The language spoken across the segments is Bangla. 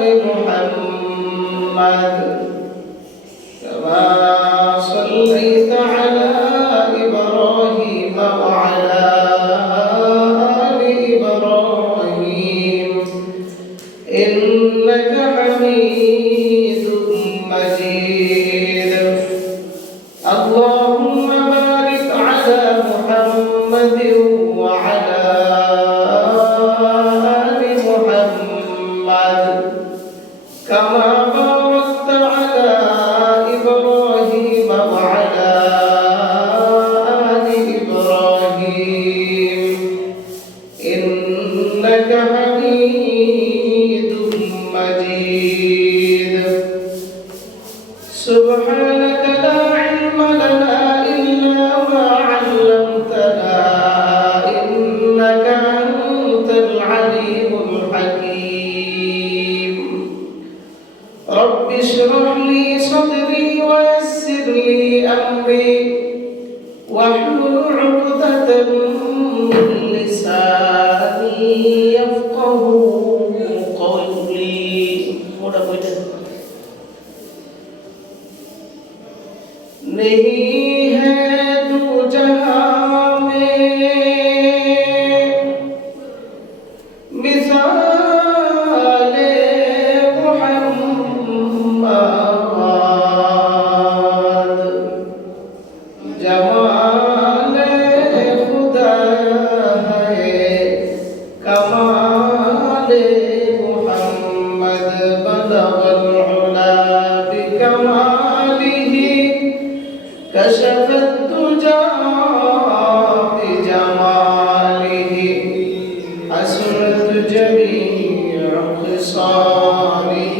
آل محمد كما صليت على إبراهيم وعلى آل إبراهيم إنك حميد مجيد اللهم بارك على محمد وعلى آل محمد كما باركت على إبراهيم وعلى آل إبراهيم إنك حميد مجيد سبحانك لا علم لنا إلا ما علمتنا إنك أنت العليم الحكيم رب اشرح لي صدري ويسر لي أمري واحلل عقدة من لساني يفقهوا قولي नहीं है दू जहां में मिसाले मुहम्मद जमाले खुदा है कमाले मुहम्मद बलगल उला बिकमालिही كشف الدجى بجماله حسنت جميع خصاله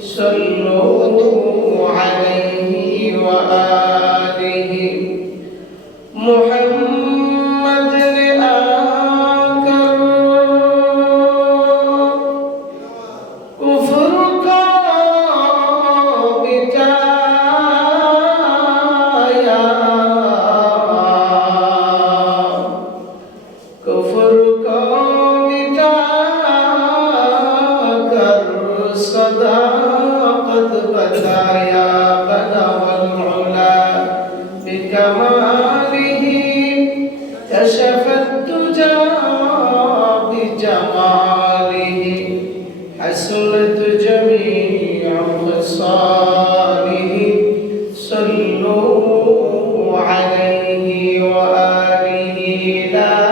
صلوا عليه وآله محمد نے آکر کفر کا कुफ्र को मिटाकर सदाकत बताया बलगल उला बिकमालिही कशफ الدجى بجماलिही حسنت جميع خصاله صلوا عليه وآله لا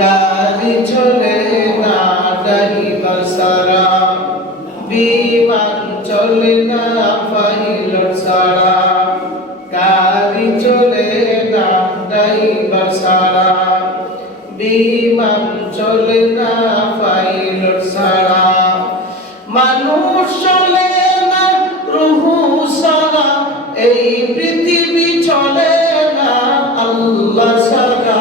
গাড়ি চলে না ড্রাইভার সারা বিমান চলে না পাইলট সারা গাড়ি চলে না ড্রাইভার সারা বিমান চলে না পাইলট সারা মানুষ চলে না রূহ সারা এই পৃথিবী চলে না আল্লাহ সারা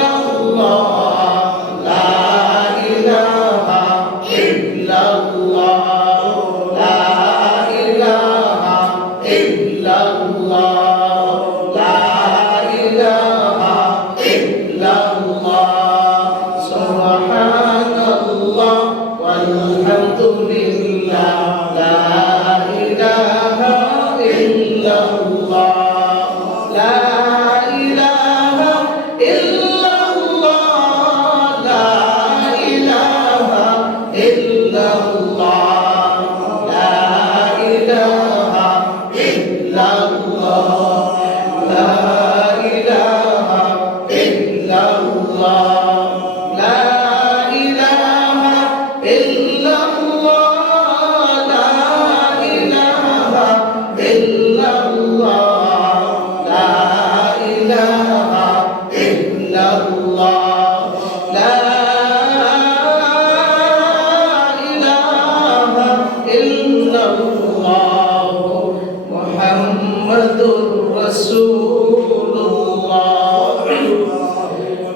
illallah, la ilaha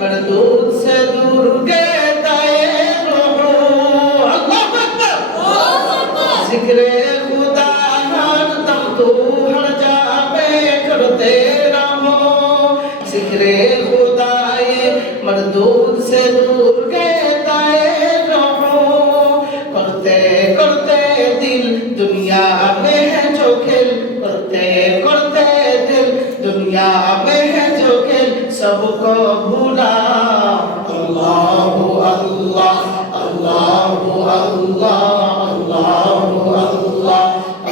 मरदूद से दूर गए दाए रहो। अल्लाहु अकबर। जिक्र खुदा हर दम तू हर जावे करते रहो। जिक्र खुदा ये मरदूद से दूर गए दाए रहो। करते करते दिल दुनिया में है जो खेल, करते करते दिल दुनिया में है जो खेल, सबको भूला। अल्लाहु अल्लाह अल्लाहु अल्लाह अल्लाहु अल्लाह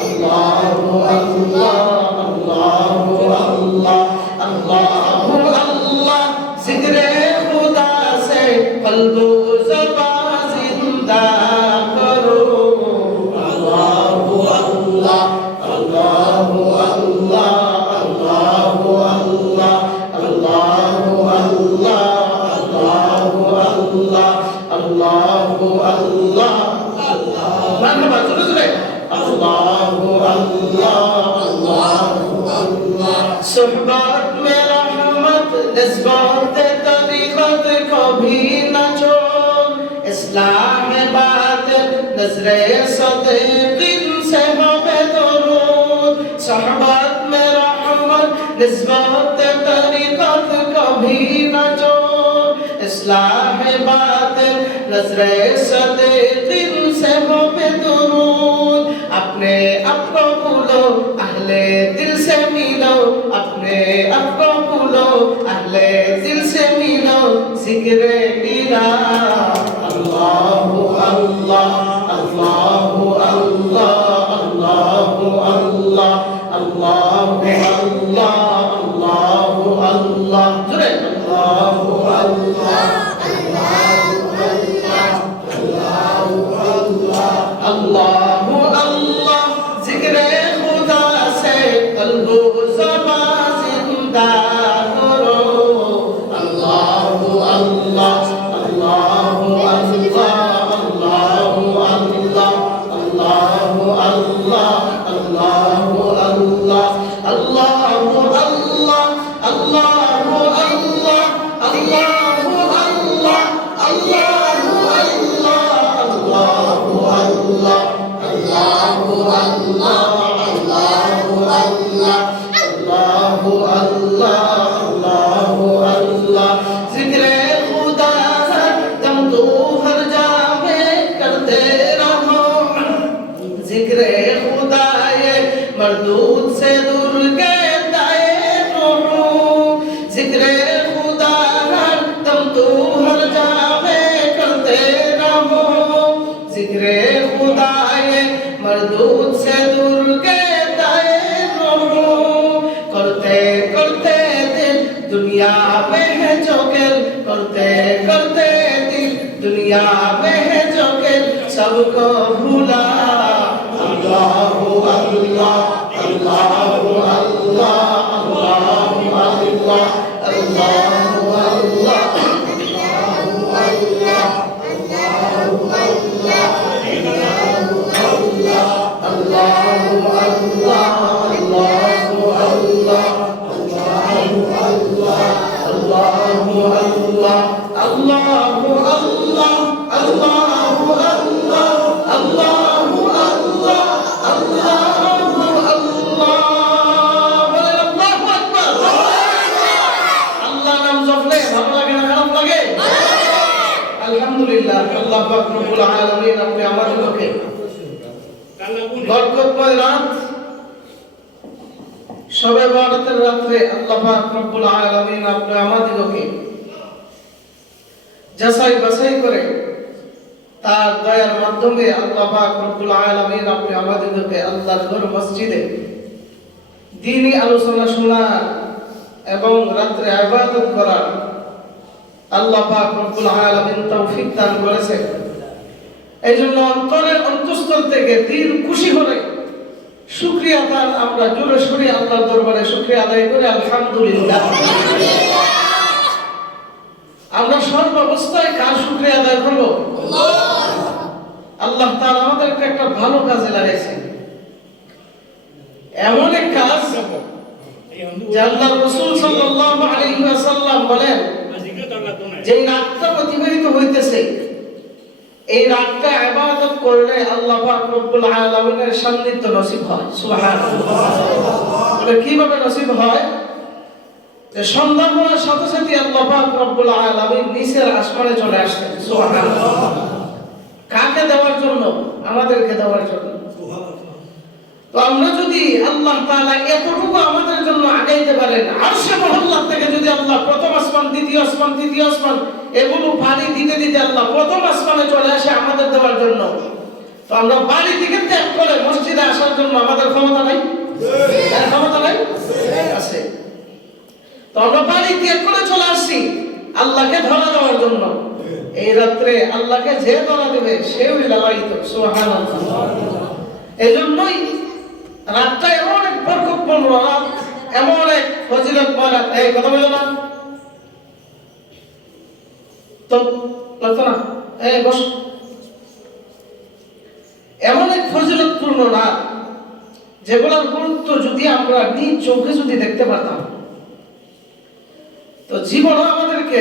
अल्लाहु अल्लाह अल्लाहु अल्लाह अल्लाहु अल्लाह। जिक्र खुदा से कल्ब ज़बान जिंदा करो। अल्लाहु अल्लाह अल्लाहु अल्लाह अल्लाहु अल्लाह अल्लाहु अल्लाह अल्लाहु अल्लाह अल्लाहु अल्लाह मरहबा जोरे जोरे अल्लाहु अल्लाह अल्लाहु अल्लाह। सुहबत में रहमत निस्बत तरीक़त कभी न छोड़, इस्लाम बातिल नज़रे सदीक़ीन से हमें दरूद। सुहबत में रहमत निस्बत तरीक़त कभी न छोड़, इस्लाम बातिल नज़रे सदीक़ीन से हमें दरूद। अपने आप को भूलो अहले दिल से मिलो, अपने आप को भूलो अहले दिल से मिलो, जिक्र इलाह। अल्लाहु अल्लाह अल्लाहु अल्लाह अल्लाहु अल्लाह अल्लाहु अल्लाह अल्लाहु अल्लाह जोरे अल्लाहु अल्लाह अल्लाहु अल्लाह अल्लाहु अल्लाह। जिक्र खुदा से कल्ब ज़बान जिंदा करो। अल्लाहु अल्लाह अल्लाहु अल्लाह अल्लाहु अल्लाह अल्लाहु अल्लाह अल्लाहु अल्लाह अल्लाहु अल्लाह अल्लाहु अल्लाह अल्लाहु अल्लाह अल्लाहु अल्लाह अल्लाहु अल्लाह अल्लाहु अल्लाह अल्लाहु अल्लाह अल्लाहु अल्लाह। जिक्र खुदा हर दम तू हर जावे करते रहो। जिक्र खुदा ये मरदूद से दूर गए दाए रहो। जिक्र खुदा हर दम तू हर जावे करते रहो। जिक्र खुदा ये मरदूद से दूर गए दाए रहो। करते करते दिल दुनिया में है जो खेल, करते करते दिल दुनिया में है जो खेल, सबको भूला। अल्लाहु अल्लाह अल्लाहु अल्लाह अल्लाहु अल्लाह अल्लाहु अल्लाह अल्लाहु अल्लाह अल्लाहु अल्लाह अल्लाहु अल्लाह अल्लाहु अल्लाह अल्लाहु अल्लाह अल्लाहु अल्लाह अल्लाहु अल्लाह अल्लाहु अल्लाह अल्लाहु अल्लाह अल्लाहु अल्लाह। बोले अल्लाहु अकबर। আল্লাহ নাম জপলে ভালো লাগে না খারাপ লাগে? আলহামদুলিল্লাহ আল্লাহ পাক রব্বুল আলামিন আপনি আমাদেরকে বরকতময় রাত শবে বরাতের রাতে আল্লাহ পাক রব্বুল আলামিন আপনি আমাদেরকে যাচাই বাছাই করে তার দয়ার মাধ্যমে আল্লাহ পাক রব্বুল আলামিন আপনি আমাদেরকে আল্লাহর ঘর মসজিদে দ্বীনি আলোচনা শোনা এবং রাতে ইবাদত করার আল্লাহ পাক রব্বুল আলামিন তৌফিক দান করেছেন। এইজন্য অন্তরের অন্তঃস্থল থেকে দিল খুশি হলে শুকরিয়া দান আমরা জোরে সোরে আল্লাহর দরবারে শুকরিয়া আদায় করে আলহামদুলিল্লাহ। আমরা সর্বাবস্থায় কার শুকরিয়া আদায় করব? আল্লাহ তাআলা আমাদেরকে একটা ভালো কাজে লাগাইছেন। এমন এক কাজ যে আল্লাহর রাসূল সাল্লাল্লাহু আলাইহি ওয়াসাল্লাম বলেন যে রাতটা অতিবাহিত হইতেছে, এই রাতটা ইবাদত করলে আল্লাহ পাক রব্বুল আলামিনের সান্নিধ্য নসিব হয়। সুবহানাল্লাহ। বলে কিভাবে নসিব হয়? যে সন্ধ্যা হওয়ার সাথে সাথে আল্লাহ পাক রব্বুল আলামিন নিচের আসমানে চলে আসেন। সুবহানাল্লাহ। কাকে দেওয়ার জন্য? আমাদেরকে দেওয়ার জন্য। তো আমরা যদি আল্লাহ তাআলা এতটুকু আমাদের জন্য আগাইতে পারেন, আরশে মহল্লা থেকে যদি আল্লাহ প্রথম আসমান, দ্বিতীয় আসমান, তৃতীয় আসমান এগুলো বাড়ি দিতে দিতে আল্লাহ প্রথম আসমানে চলে আসে আমাদের দেওয়ার জন্য, তো আমরা বাড়ি থেকে ত্যাগ করে মসজিদে আসার জন্য আমাদের ক্ষমতা নাই? ক্ষমতা নাই? আছে। তো আমরা বাড়ি ত্যাগ করে চলে আসছি আল্লাহকে ধরা দেওয়ার জন্য। এই রাত্রে আল্লাহকে যে ধরা দেবে সেও লালায়িত। সুবহানাল্লাহ। এজন্যই রাতটা এমন এক বরকতপূর্ণ রাত, এমন এক ফজিলতময় রাত। এই কথা বলো না তো লাগতো না? এই বস। এমন এক ফজিলতপূর্ণ রাত যেগুলোর গুরুত্ব যদি আমরা নিজ চোখে যদি দেখতে পারতাম, তো জীবনও আমাদেরকে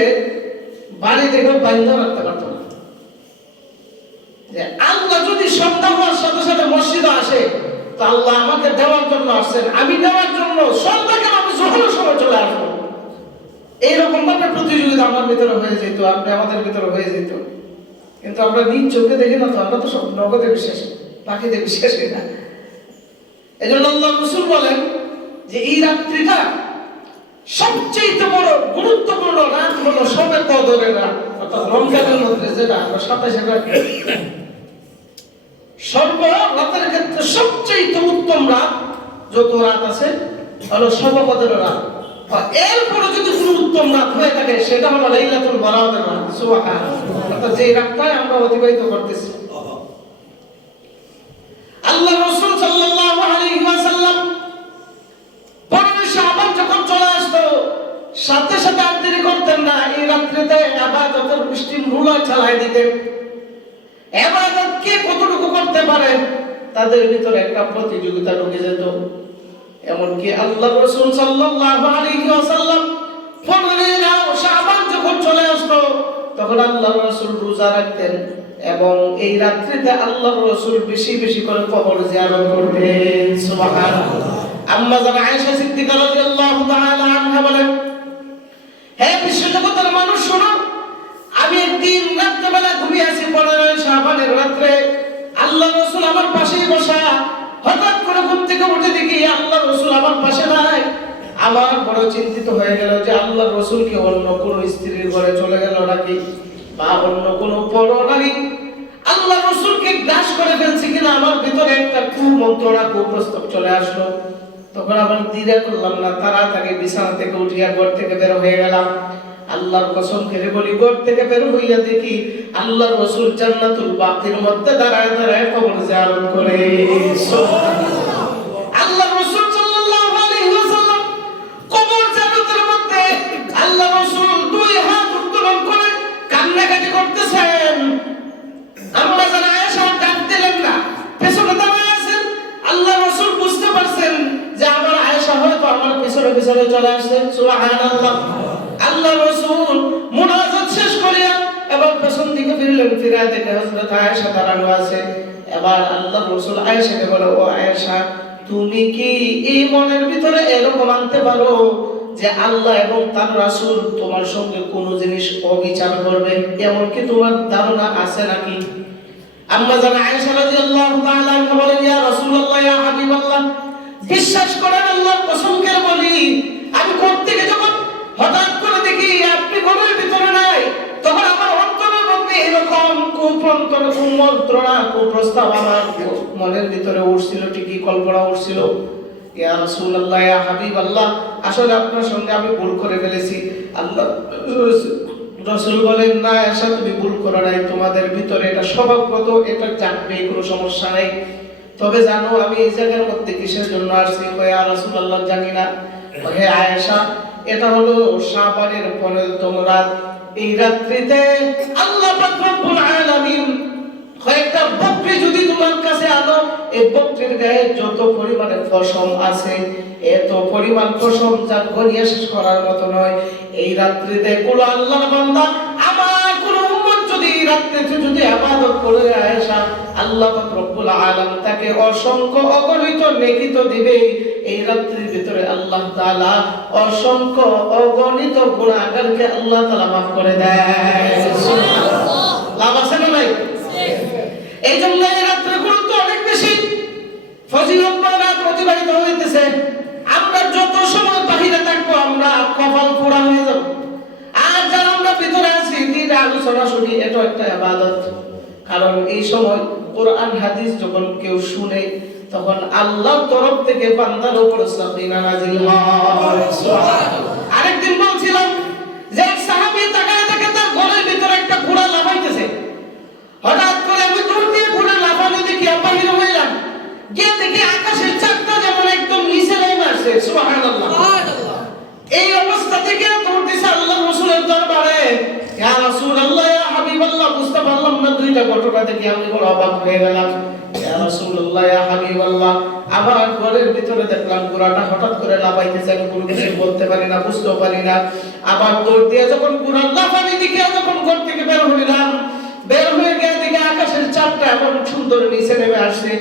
বাড়ি থেকে বাইন্ধ রাখতে পারত না। যে আল্লাহ যদি সন্ধ্যা হওয়ার সাথে সাথে মসজিদে আসে, তো আল্লাহ আমাকে দেওয়ার জন্য আসছেন, আমি দেওয়ার জন্য সন্ধ্যাকে আমি যখন সময় চলে আসবো। এইরকম ভাবে প্রতিযোগিতা আমার ভিতরে হয়ে যেত, আপনি আমাদের ভিতরে হয়ে যেত। কিন্তু আমরা নিজ চোখে দেখি না, তো আমরা তো সব নগদে বিশ্বাসী, বাকিতে বিশ্বাসী না। এই জন্য আল্লাহ রাসূল বলেন যে এই রাত্রিটা সবচেয়ে বড় গুরুত্বপূর্ণ রাত হলো শবে কদরের রাত, অর্থাৎ রমজানের মধ্যে যেটা আমরা 27 রাত, সর্ব রাতের ক্ষেত্রে সবচেয়ে উত্তম রাত যত রাত আছে হলো শবে কদরের রাত। এরপরে যদি কোনো উত্তম রাত হয়ে থাকে সেটা হলো লাইলাতুল বারাতের রাত। সুবহানাল্লাহ। অর্থাৎ যে রাতটাই আমরা অতিবাহিত করতেছি। আল্লাহ রাসূল সাল্লাল্লাহু আলাইহি ওয়াসাল্লাম 15 শাবান যখন চলে আসতো সাথে সাথে আর দেরি করতেন না, এই রাত্রিতে ইবাদতের স্টিমুলা চালাই দিতেন। ইবাদত কে কতটুকু করতে পারে তাদের ভিতরে একটা প্রতিযোগিতা ঢুকে যেত। এমনকি আল্লাহ রাসূল সাল্লাল্লাহু আলাইহি ওয়াসাল্লাম 15 শাবান যখন চলে আসতো তখন আল্লাহ রাসূল রোজা রাখতেন এবং এই রাত্রিতে আল্লাহ রাসূল বেশি বেশি করে কবর জিয়ারত করতেন। সুবহানাল্লাহ। আম্মা জান আয়েশা সিদ্দিকা রাদিয়াল্লাহু তাআলা আনহা বলেন, হে বিশ্বজগতের মানুষ শোনো, আমি একদিন রাত্রিবেলা ঘুমিয়ে আছি 15 শাবানের রাত্রে, আল্লাহ রাসূল আমার পাশেই বসা। হঠাৎ করে ঘুম থেকে উঠে দেখি আল্লাহ রাসূল আমার পাশে নাই। আমার বড় চিন্তিত হয়ে গেল যে আল্লাহ রাসূল কি অন্য কোন স্ত্রীর ঘরে চলে গেল নাকি, বা অন্য কোন পর নারী আল্লাহ রাসূলকে গ্রাস করে ফেলছে কিনা। আমার ভিতরে একটা কুমন্ত্রণা, কুপ্রস্তাব চলে আসলো। তখন আমার দ্বিধা করলাম না, তাড়াতাড়ি বিছানা থেকে উঠিয়া ঘর থেকে বের হয়ে গেলাম। আল্লাহর কসম করে বলি, ঘর থেকে বের হইয়া দেখি আল্লাহর রাসূল জান্নাতুল বাকির মধ্যে দাঁড়ায় দাঁড়ায় কবর জিয়ারত করে। সুবহানাল্লাহ। আল্লাহর রাসূল সাল্লাল্লাহু আলাইহি ওয়াসাল্লাম কবর জিয়ারতের মধ্যে আল্লাহর রাসূল দুই হাত উত্তোলন করে কান্নাকাটি করতেছেন। আম্মা জান আয়েশা ডাক দিলেন না, পেছনে দাঁড়ায় আছেন। আল্লাহর রাসূল বুঝতে পারছেন যে আমার আয়েশা হয়তো আমার পিছনে পিছনে চলে আসছে। সুবহানাল্লাহ। আল্লাহ রাসূল মুনাজাত শেষ করিয়া এবার পেছন দিকে ফিরলেন, ফিরে দেখে হযরত আয়েশা দাঁড়ানো আছে। এবার আল্লাহ রাসূল আয়েশাকে বলে, ও আয়েশা, তুমি কি এই মনের ভিতরে এরকম আনতে পারো যে আল্লাহ এবং তার রাসূল তোমার সঙ্গে কোনো জিনিস অবিচার করবে, এমন কি তোমার ধারণা আছে নাকি? আম্মা জান আয়েশা রাদিয়াল্লাহু তাআলা আনহা বলেন, ইয়া রাসূলুল্লাহ, ইয়া হাবিবাল্লাহ, বিশ্বাস করেন আল্লাহর কসম করে বলি, আমি ঘর থেকে যখন হঠাৎ করে দেখি আপনি ঘরের ভিতরে নাই, তখন আমার অন্তরের মধ্যে এরকম কুমন্ত্রণা, কুপ্রস্তাব আমার মনের ভিতরে উঠছিল, ঠিকই কল্পনা উঠছিল। ইয়া রাসূলুল্লাহ, ইয়া হাবিবাল্লাহ, আসলে আপনার সঙ্গে আমি ভুল করে ফেলেছি। আল্লাহ রাসূল বলেন, না আয়েশা, তুমি ভুল করো নাই, তোমাদের ভিতরে এটা স্বভাবগত, এটা জানবে, কোনো সমস্যা নাই। তবে জানো আমি এই জায়গার মধ্যে কিসের জন্য আসছি? ইয়া রাসূলুল্লাহ, জানি না। হে আয়েশা, এটা হলো শাবানের 15তম রাত। এই রাত্রিতে আল্লাহ পাক রব্বুল আলামিন কয়েকটা বকরি যদি তোমার কাছে আনো, এই বকরির গায়ে যত পরিমাণে পশম আছে, এত পরিমাণ পশম যা গনিয়ে শেষ করার মতো নয়। এই রাত্রিতে কোন আল্লাহর বান্দা, আমার কোন উম্মত যদি রাত্রিতে যদি ইবাদত করে আয়েশা, আল্লাহ পাক রব্বুল আলামিন তাকে অসংখ্য অগণিত নেকি তো দিবে। এই রাত্রির ভিতরে আল্লাহ তাআলা অসংখ্য অগণিত গুনাহগারকে আল্লাহ তাআলা মাফ করে দেয়। সুবহানাল্লাহ। লাভ আছে না ভাই? এই জন্য এই রাত্রের গুরুত্ব অনেক বেশি, ফজিলতময় রাত অতিবাহিত হইতেছে। আমরা যত সময় বাহিরে থাকবো আমরা কপাল পোড়া হয়ে যাব। আর যারা আমরা ভিতরে আছি, দিন আলোচনা শুনি, এটা একটা ইবাদত। কারণ এই সময় কোরআন হাদিস যখন কেউ শুনে, তখন আল্লাহর তরফ থেকে বান্দার উপর সাকিনা নাজিল হয়। সুবহানাল্লাহ। আরেকদিন বলছিলাম যে এক সাহাবী তাকায় দেখে তার ঘরের ভিতরে একটা ঘোড়া লাফাইতেছে। হঠাৎ করে আমি দৌড় দিয়ে ঘোড়া লাফানো দেখি বাহির হইলাম, গিয়ে দেখি আকাশের চাঁদটা যেমন একদম নিচে নেমে আসছে। সুবহানাল্লাহ। এই অবস্থা থেকে দৌড় দিছে আল্লাহর রাসূলের দরবারে। ইয়া রাসূলুল্লাহ, ইয়া হাবিবাল্লাহ, বুঝতে পারলাম না দুইটা ঘটনা দেখে আমি বড় অবাক হয়ে গেলাম। ইয়া রাসূলুল্লাহ, ইয়া হাবিবাল্লাহ, আমার ঘরের ভিতরে দেখলাম ঘোড়াটা হঠাৎ করে লাফাইতেছে, আমি কোনো কিছু বলতে পারি না, বুঝতেও পারি না। আবার দৌড় দিয়ে যখন ঘোড়া লাফানি দিকে যখন ঘর থেকে বের হইলাম, বের হয়ে গিয়ে দেখি আকাশের চাঁদটা এমন সুন্দর নিচে নেমে আসছে,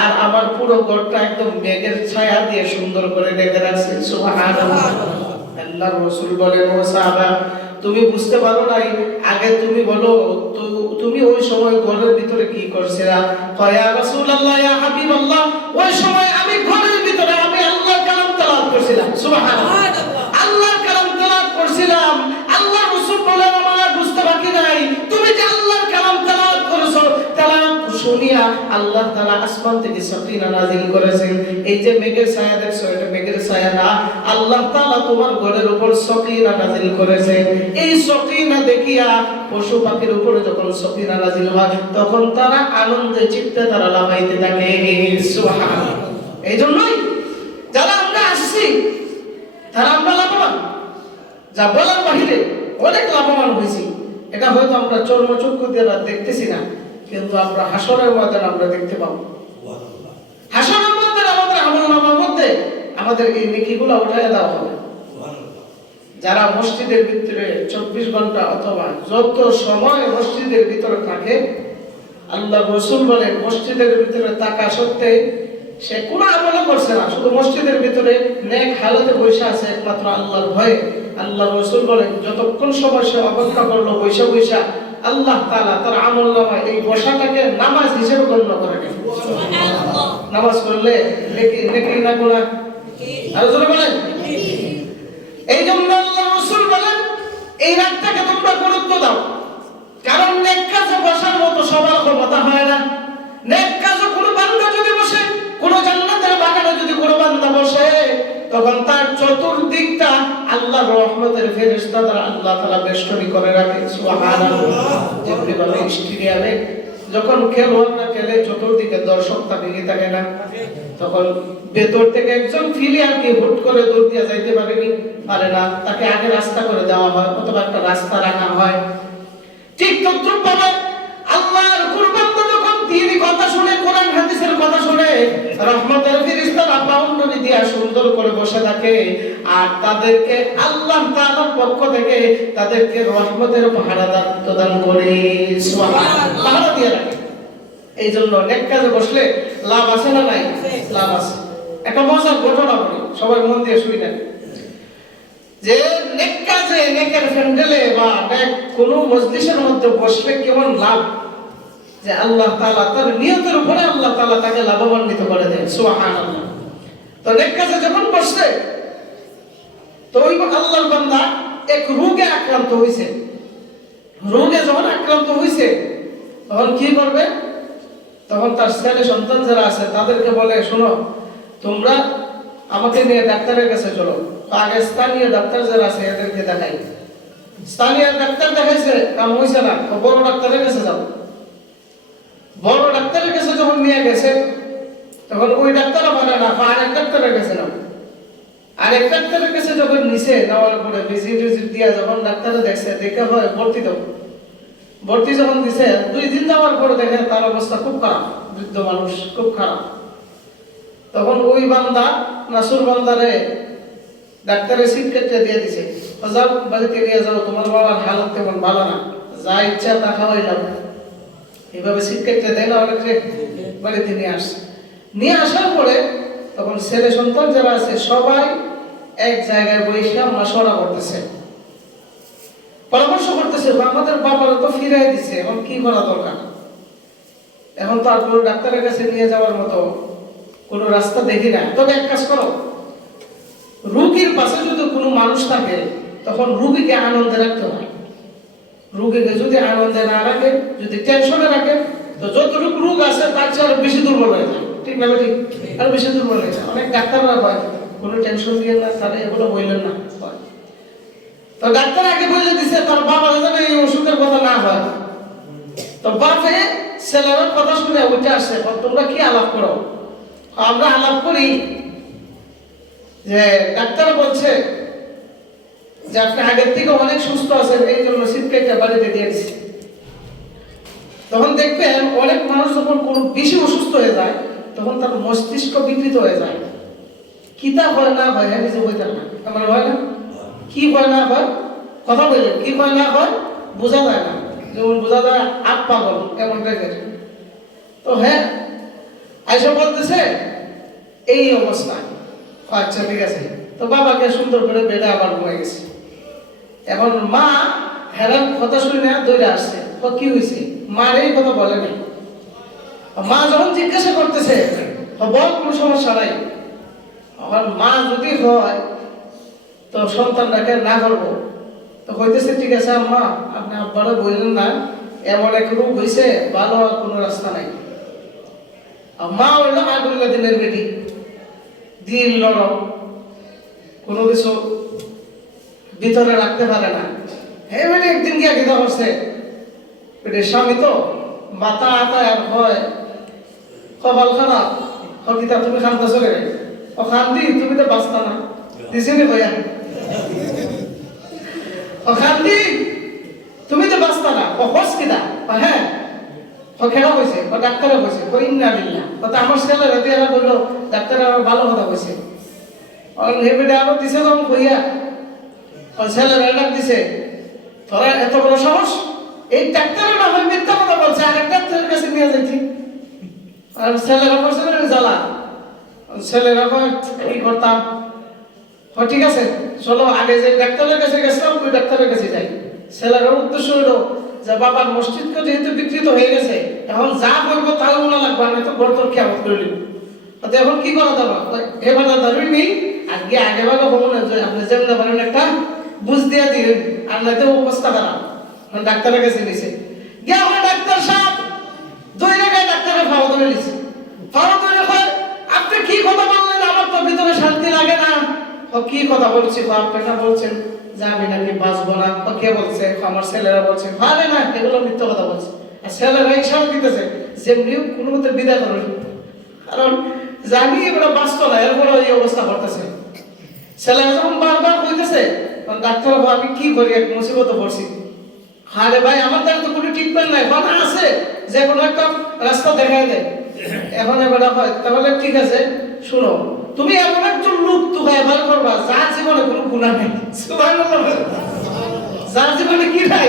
আর আমার পুরো ঘরটা একদম মেঘের ছায়া দিয়ে সুন্দর করে ঢেকে রাখছে। সুবহানাল্লাহ। আল্লাহর রাসূল বলেন, ও সাহাবা, তুমি বুঝতে পারো নাই, আগে তুমি বলো তো তুমি ওই সময় ঘরের ভিতরে কি করছিলা? ইয়া রাসূলুল্লাহ, ইয়া হাবিবাল্লাহ, ওই সময় আমি ঘরের ভিতরে আমি আল্লাহর কালাম তেলাওয়াত করছিলাম। সুবহানাল্লাহ। আল্লাহর কালাম তেলাওয়াত করছিলাম। আল্লাহর রাসূল বলেন, আমার বুঝতে বাকি নাই, তুমি যে আল্লাহর কালাম তেলাওয়াত করেছো, তেলাওয়াত শুনিয়া আল্লাহ তাআলা আসমান থেকে সাকিনা নাযিল করেছেন। এই যে মেঘের ছায়া দেখছো, এটা মেঘের ছায়া না, আল্লাহ তাআলা তোমার ঘরের উপর সাকিনা নাযিল করেছেন। এই সাকিনা দেখিয়া পশু পাখির উপরে যখন সাকিনা নাযিল হয়, তখন তারা আনন্দে চিত্তে তারা লাফাইতে থাকে। সুবহানাল্লাহ। এই জন্যই যারা আমরা আসছি তারা আমরা লাভবান, যা বলার বাহিরে অনেক লাভবান হয়েছি। এটা হয়তো আমরা চর্মচক্ষু দিয়ে দেখতেছি না, কিন্তু আমরা হাসরের ময়দানে আমরা দেখতে পাবো। হাসরের ময়দানে আমাদের আমলনামার মধ্যে আমাদের এই নেকিগুলো উঠায় দেওয়া হবে। যারা মসজিদের ভিতরে 24 ঘন্টা অথবা যত সময় মসজিদের ভিতরে থাকে, আল্লাহ রাসূল বলেন মসজিদের ভিতরে থাকা সত্ত্বে সে কোনো আমল করছে না, শুধু মসজিদের ভিতরে নেক হালতে বসে আছে একমাত্র আল্লাহর ভয়ে। আল্লাহ রাসূল বলেন যতক্ষণ সময় সে অপেক্ষা করলো বৈশা বৈশা, আল্লাহ তাআলা তার আমলনামায় এই বসাটাকে নামাজ হিসেবে গণ্য করে নেন। সুবহানাল্লাহ। নামাজ পড়লে নেকি না গুনাহ? আর জোরে বলেন। এই জন্য আল্লাহ রাসূল বলেন এই রাতটাকে তোমরা গুরুত্ব দাও, কারণ নেক কাজে বসার মতো সবার ক্ষমতা হয় না। নেক কাজে কোনো বান্দা যদি বসে, কোনো জান্নাতের বাগানে যদি কোনো বান্দা বসে, তখন তার চতুর্দিকটা আল্লাহর রহমতের ফেরেশতা দ্বারা আল্লাহ তাআলা বেষ্টনী করে রাখে। সুবহানাল্লাহ। যেমনি ভাবে স্টেডিয়ামে যখন খেলোয়াড়রা খেলে চতুর্দিকে দর্শক থাকে না, তখন ভেতর থেকে একজন প্লেয়ার কি হুট করে দৌড় দিয়ে যাইতে পারে না, তাকে আগে রাস্তা করে দেওয়া হয় অথবা একটা রাস্তা রাখা হয়। ঠিক তদ্রুপ ভাবে আল্লাহর কুরবানটা যখন তিনি কথা শুনে, কোরআন হাদিসের কথা শুনে, রহমতের ফেরেশতারা বাউন্ডারি দিয়ে সুন্দর করে বসে থাকে, আর তাদেরকে আল্লাহ তাআলার পক্ষ থেকে তাদেরকে রহমতের পাহারাদার প্রদান করে। সুবহানাল্লাহ। পাহারা দিয়ে রাখে। এই জন্য নেক কাজে বসলে লাভ আছে না নাই? লাভ আছে। একটা মজার ঘটনা বলি, সবাই মন দিয়ে শুনেন। যে নেক কাজে, নেকের ফ্যান্ডেলে বা নেক কোনো মজলিসের মধ্যে বসলে কেমন লাভ, যে আল্লাহ তাআলা তার নিয়তের উপরে আল্লাহ তাআলা তাকে লাভবান্বিত করে দেন। সুবহানাল্লাহ। তো নেক কাজে যখন বসছে, তো ওই আল্লাহর বান্দা এক রোগে আক্রান্ত হইছে। রোগে যখন আক্রান্ত হইছে, তখন কি করবে? তখন তার ছেলে সন্তান যারা আছে তাদেরকে বলে, শোনো, তোমরা আমাকে নিয়ে ডাক্তারের কাছে চলো। আগে স্থানীয় ডাক্তার যারা আছে এদেরকে দেখাই। স্থানীয় ডাক্তার দেখাইছে, কাম হইছে না, তো বড় ডাক্তারের কাছে যাও। বড় ডাক্তারের কাছে যখন নিয়ে গেছে, তখন ওই ডাক্তারও বলে না, আরেক ডাক্তারের কাছে নাও। আরেক ডাক্তারের কাছে যখন নিচে নেওয়ার পরে ভিজিট দিয়া যখন ডাক্তারে দেখছে, দেখে হয় ভর্তি দাও। ভর্তি যখন দিছে 2 দিন যাওয়ার পরে দেখে তার অবস্থা খুব খারাপ, বৃদ্ধ মানুষ, খুব খারাপ। তখন ওই বান্দা নাসুর বান্দারে ডাক্তারের সিট কেটে দিয়ে দিছে, যাও বাড়িতে নিয়ে যাও, তোমার বাবার হালত তেমন ভালো না, যা ইচ্ছা তা খাওয়াইলাম। এইভাবে সিট কেটে দেয় না অনেকে, বাড়িতে নিয়ে আসার পরে তখন ছেলে সন্তান যারা আছে সবাই এক জায়গায় বসে মশওয়ারা করতেছে, পরামর্শ করতেছে, আমাদের বাবারা তো ফিরাই দিছে, এখন কি করা দরকার। এখন তো আর কোনো ডাক্তারের কাছে নিয়ে যাওয়ার মতো কোনো রাস্তা দেখি না। তবে এক কাজ করো, রোগীর পাশে যদি কোনো মানুষ থাকে তখন রোগীকে আনন্দে রাখতে হয়। রোগীকে যদি আনন্দে না রাখে, যদি টেনশনে রাখে, তো যতটুকু রোগ আছে তার চেয়ে আরো বেশি দুর্বল হয়ে যায়। ঠিক না ঠিক? আরো বেশি দুর্বল হয়ে যায়। অনেক ডাক্তাররা হয় কোনো টেনশন দিয়ে না, তারা এগুলো বললেন না। তো ডাক্তার আগে বলে দিছে তার বাবা যেন এই ওষুধের কথা না হয়। তো বাপে ছেলের কথা শুনে উঠে আসছে, তোমরা কি আলাপ করো? আমরা আলাপ করি যে ডাক্তার বলছে যে আপনি আগের থেকে অনেক সুস্থ আছেন, এই জন্য সিটকেটটা বাড়িতে দিয়েছি। তখন দেখবেন অনেক মানুষ যখন কোনো বেশি অসুস্থ হয়ে যায় তখন তার মস্তিষ্ক বিকৃত হয়ে যায়। কিতা হয় না হয় নিজে বলতেন না, আমার হয় না, কি হয় না হয় কথা বললেন, কি হয় না হয় বোঝা যায় না। যেমন বোঝা যায় আপ পাগল এমন টাইপের। তো হ্যাঁ আইসা বলতেছে এই অবস্থা। আচ্ছা ঠিক আছে। তো বাবাকে সুন্দর করে বেডে আবার ঘুমাই গেছে। এখন মা হেরান কথা শুনে দৌড়ে আসছে, কি হয়েছে? মার এই কথা বলে নাই। মা যখন জিজ্ঞাসা করতেছে বল কোনো সমস্যা নাই, আমার মা যদি হয় তো সন্তানটাকে না করবো, তো হইতেছে ঠিক আছে আম্মা আপনি আব্বারা বললেন না, এমন এক রোগ হয়েছে, ভালো আর কোনো রাস্তা নাই। মা হইল আগুল্লা দিনের বেটি, দিন লড়ম, কোনো কিছু ভিতরে রাখতে পারে না। হ্যাঁ বেটি একদিন গিয়ে গিয়ে করছে বেটির স্বামী তো মাথা আতা আর হয় কপাল খারাপ, হকিতা তুমি খান্তা চলে রে, ও খান্তি তুমি তো বাঁচতা না দিছে নি ভাইয়া, ও খান্তি তুমি তো বাঁচতা না, ও হস কিনা, হ্যাঁ খেলা হয়েছে, ও ডাক্তারে হয়েছে, ও ইন্না বিল্লাহ, ও তো আমার ছেলে রাতে এরা বললো ডাক্তার আমার ভালো কথা হয়েছে। হেবেটে আবার দিছে যখন কইয়া ও ছেলে ডাক দিছে, তোরা এত বড় সাহস, এই ডাক্তারের নামে মিথ্যা কথা বলছে, আরেক ডাক্তারের কাছে নিয়ে যাচ্ছি। আর ছেলেরা করছে জ্বালা, ছেলেরা কি করতাম, ঠিক আছে চলো আগে যে ডাক্তারের কাছে গেছিলাম ওই ডাক্তারের কাছে যাই। ছেলের উদ্দেশ্য হলো যে বাবার মসজিদকে যেহেতু বিকৃত হয়ে গেছে, এখন যা করবো তাও মনে লাগবে, আমি তো গর্তর খেয়াল করে নিব। এখন কি করা যাবে, এবার ধরুন নি আর গিয়ে আগে ভাগে হবো না, আপনি যেমন বলেন একটা বুঝ দিয়ে দিন, আর নয়তো অবস্থা খারাপ। ডাক্তারের কাছে নিছে গিয়ে আমার ডাক্তার সাহেব দুই জায়গায় ডাক্তারের ফাওয়া ধরে নিছে, ফাওয়া ধরে হয় আপনি কি কথা বললেন, আমার তো ভিতরে শান্তি লাগে না। ও কি কথা বলছি, আপনারা বলছেন যে আমি নাকি বাঁচবো না, ও কে বলছে, আমার ছেলেরা বলছে, ভাবে না এগুলো মিথ্যা কথা বলছে। আর ছেলেরা ইশারা দিতেছে যেমনি কোনো মতে বিদায় করুন, কারণ জানি এগুলো বাঁচতো না, এরপরে এই অবস্থা করতেছে। ছেলেরা যখন বারবার কইতেছে ডাক্তার আমি কি করি, এক মুসিবত পড়ছি। আরে ভাই আমার দ্বারা তো কোনো ট্রিটমেন্ট নাই, কথা আছে যে কোনো একটা রাস্তা দেখাই দেয়। এখন এবার হয় তাহলে ঠিক আছে শুনো, তুমি এমন একজন লোক তো ব্যবহার করবা যার জীবনে কোনো গুণা নেই, যার জীবনে কি নাই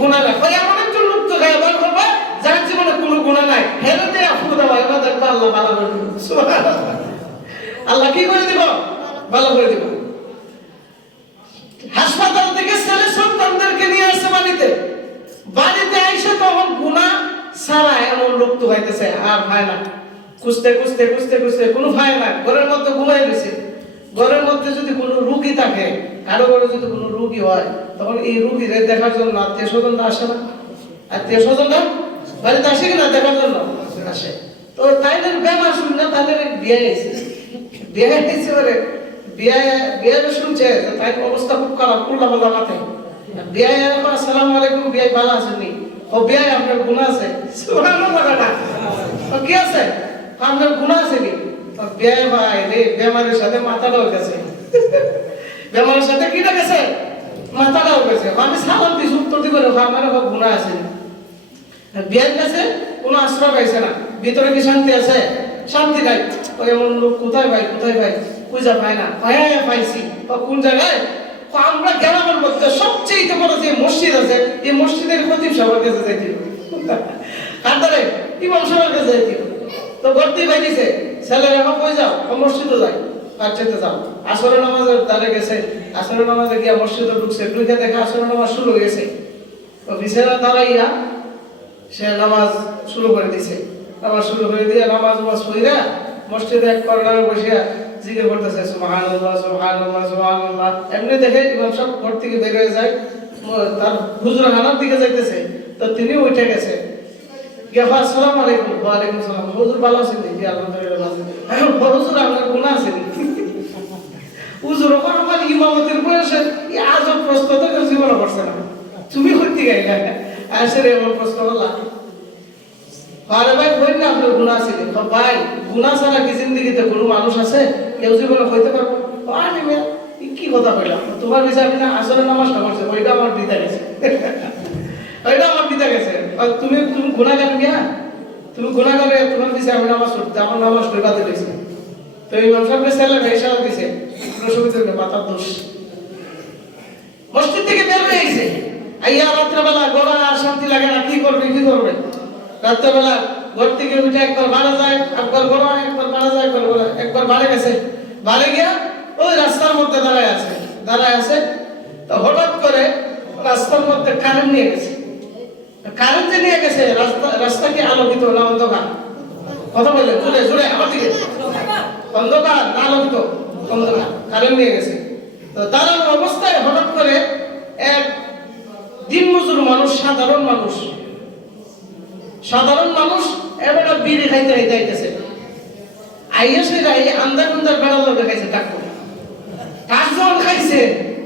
গুণা নাই, এমন একজন লোক তো ব্যবহার করবা যার জীবনে কোনো গুণা নাই, হেরেতে আপু দেওয়া এবার দেখবা আল্লাহ ভালো করে দিব। আল্লাহ কি করে দিব, ভালো করে দিব। হাসপাতাল থেকে ছেলে সন্তানদেরকে নিয়ে আসছে বাড়িতে আইসে তখন গুণা ছাড়া এমন লোক তো হইতেছে আর ভাই না, খুঁজতে খুঁজতে খুঁজতে খুঁজতে কোনো ভাই না, ঘরের মধ্যে ঘুমাই রয়েছে। ঘরের মধ্যে যদি কোনো রুগী থাকে, কারো ঘরে যদি কোনো রুগী হয়, তখন এই রুগীরে দেখার জন্য আত্মীয় স্বজনরা আসে না, আত্মীয় স্বজনরা বাড়িতে আসে কিনা দেখার জন্য আসে। তো তাইদের বেমার শুনি না, তাদের বিয়ে এসেছে, বিয়ে এসেছে বলে বিয়ে শুনছে তাই অবস্থা খুব খারাপ, উল্লা পাল্লা মাথায় বিয়ে, আসসালামু আলাইকুম বিয়ে ভালো আছেন, ও বিয়ে আপনার গুণা আছে, কি আছে আপনার গুণা আছে নি, বিয়ে ভাই রে বেমারের সাথে মাথাটাও গেছে, বেমারের সাথে কিটা গেছে মাথাটাও গেছে। আমি সালাম দিস উত্তর করে আমার গুণা আছে, বিয়ের কাছে কোনো আশ্রয় পাইছে না, ভিতরে কি শান্তি আছে? শান্তি নাই। ওই এমন লোক কোথায় ভাই পূজা পায় না, হ্যাঁ পাইছি। কোন জায়গায়? আমরা গ্রামের মধ্যে সবচেয়ে বড় যে মসজিদ আছে, এই মসজিদের খতিব সাহেবের কাছে যাইতে কাতারে ইমাম সাহেবের কাছে যাইতে। তো ভর্তি পাইছে ছেলেরা কই যাও? মসজিদে যায়, বাচ্চাতে যাও। আসরের নামাজের দ্বারে গেছে, আসরের নামাজে গিয়া মসজিদে ঢুকছে, ঢুকে দেখে আসরের নামাজ শুরু হয়ে গেছে। তো বিছানা দাঁড়াইয়া সে নামাজ শুরু করে দিছে। নামাজ শুরু করে দিয়ে নামাজ পড়িয়া মসজিদে এক কর্নারে বসিয়া জিকির করতেছে, সুবহানাল্লাহ সুবহানাল্লাহ সুবহানাল্লাহ। এমনি দেখে ইমাম সাহেব ঘর থেকে বের হয়ে যায়, তার হুজুর খানার দিকে যাইতেছে। তো তিনি উঠে গেছে, গিয়া আসসালামু আলাইকুম। ওয়া আলাইকুম সালাম। হুজুর ভালো আছেন? জি আলহামদুলিল্লাহ। হুজুর আপনার গুনাহ আছে? হুজুর আমার ইমামতের বয়সে এই আজব প্রশ্ন তো কেউ জীবনে করছে না, তুমি করতে গাইলা আসলে এমন প্রশ্ন বললা। আরে ভাই কই না আপনার গুনাহ আছে? ভাই গুনাহ ছাড়া কি জিন্দেগিতে কোনো মানুষ আছে কেউ জীবনে কইতে পারবো? আরে মিয়া কি কথা কইলাম, তোমার বিষয় আমি না আসলে নামাজটা পড়ছে, ওইটা আমার পিতা গেছে, ওইটা আমার পিতা গেছে। তুমি গুনাহগার মিয়া, তুমি গুনাহগারে তোমার বিষয় আমি নামাজ পড়তে, আমার নামাজ পড়তে দিয়েছে। তো ইমাম সাহেবের ছেলে ইশারা দিছে, প্রসবিতের মাথার দোষ। মসজিদ থেকে বের হয়ে গেছে, আইয়া রাত্রেবেলা গলা শান্তি লাগে না, কি করবে? রাত্রেবেলা ঘর থেকে উঠে একবার বাড়া যায়, একবার গড়া, একবার বাড়া যায়, একবার বাড়ে গেছে। বাড়ে গিয়া ওই রাস্তার মধ্যে দাঁড়ায় আছে। তো হঠাৎ করে রাস্তার মধ্যে কারেন্ট নিয়ে গেছে। কারেন্ট যে নিয়ে গেছে, রাস্তা কি আলোকিত না অন্ধকার? কথা বলে জোরে আমার দিকে। অন্ধকার না আলোকিত? অন্ধকার। কারেন্ট নিয়ে গেছে। তো দাঁড়ানো অবস্থায় হঠাৎ করে এক দিনমজুর মানুষ, সাধারণ মানুষ এবার বিড়ি খাইতে আইতেছে। আইয়া সে আন্দার বেড়াল খাইছে, টাকু টাক যখন খাইছে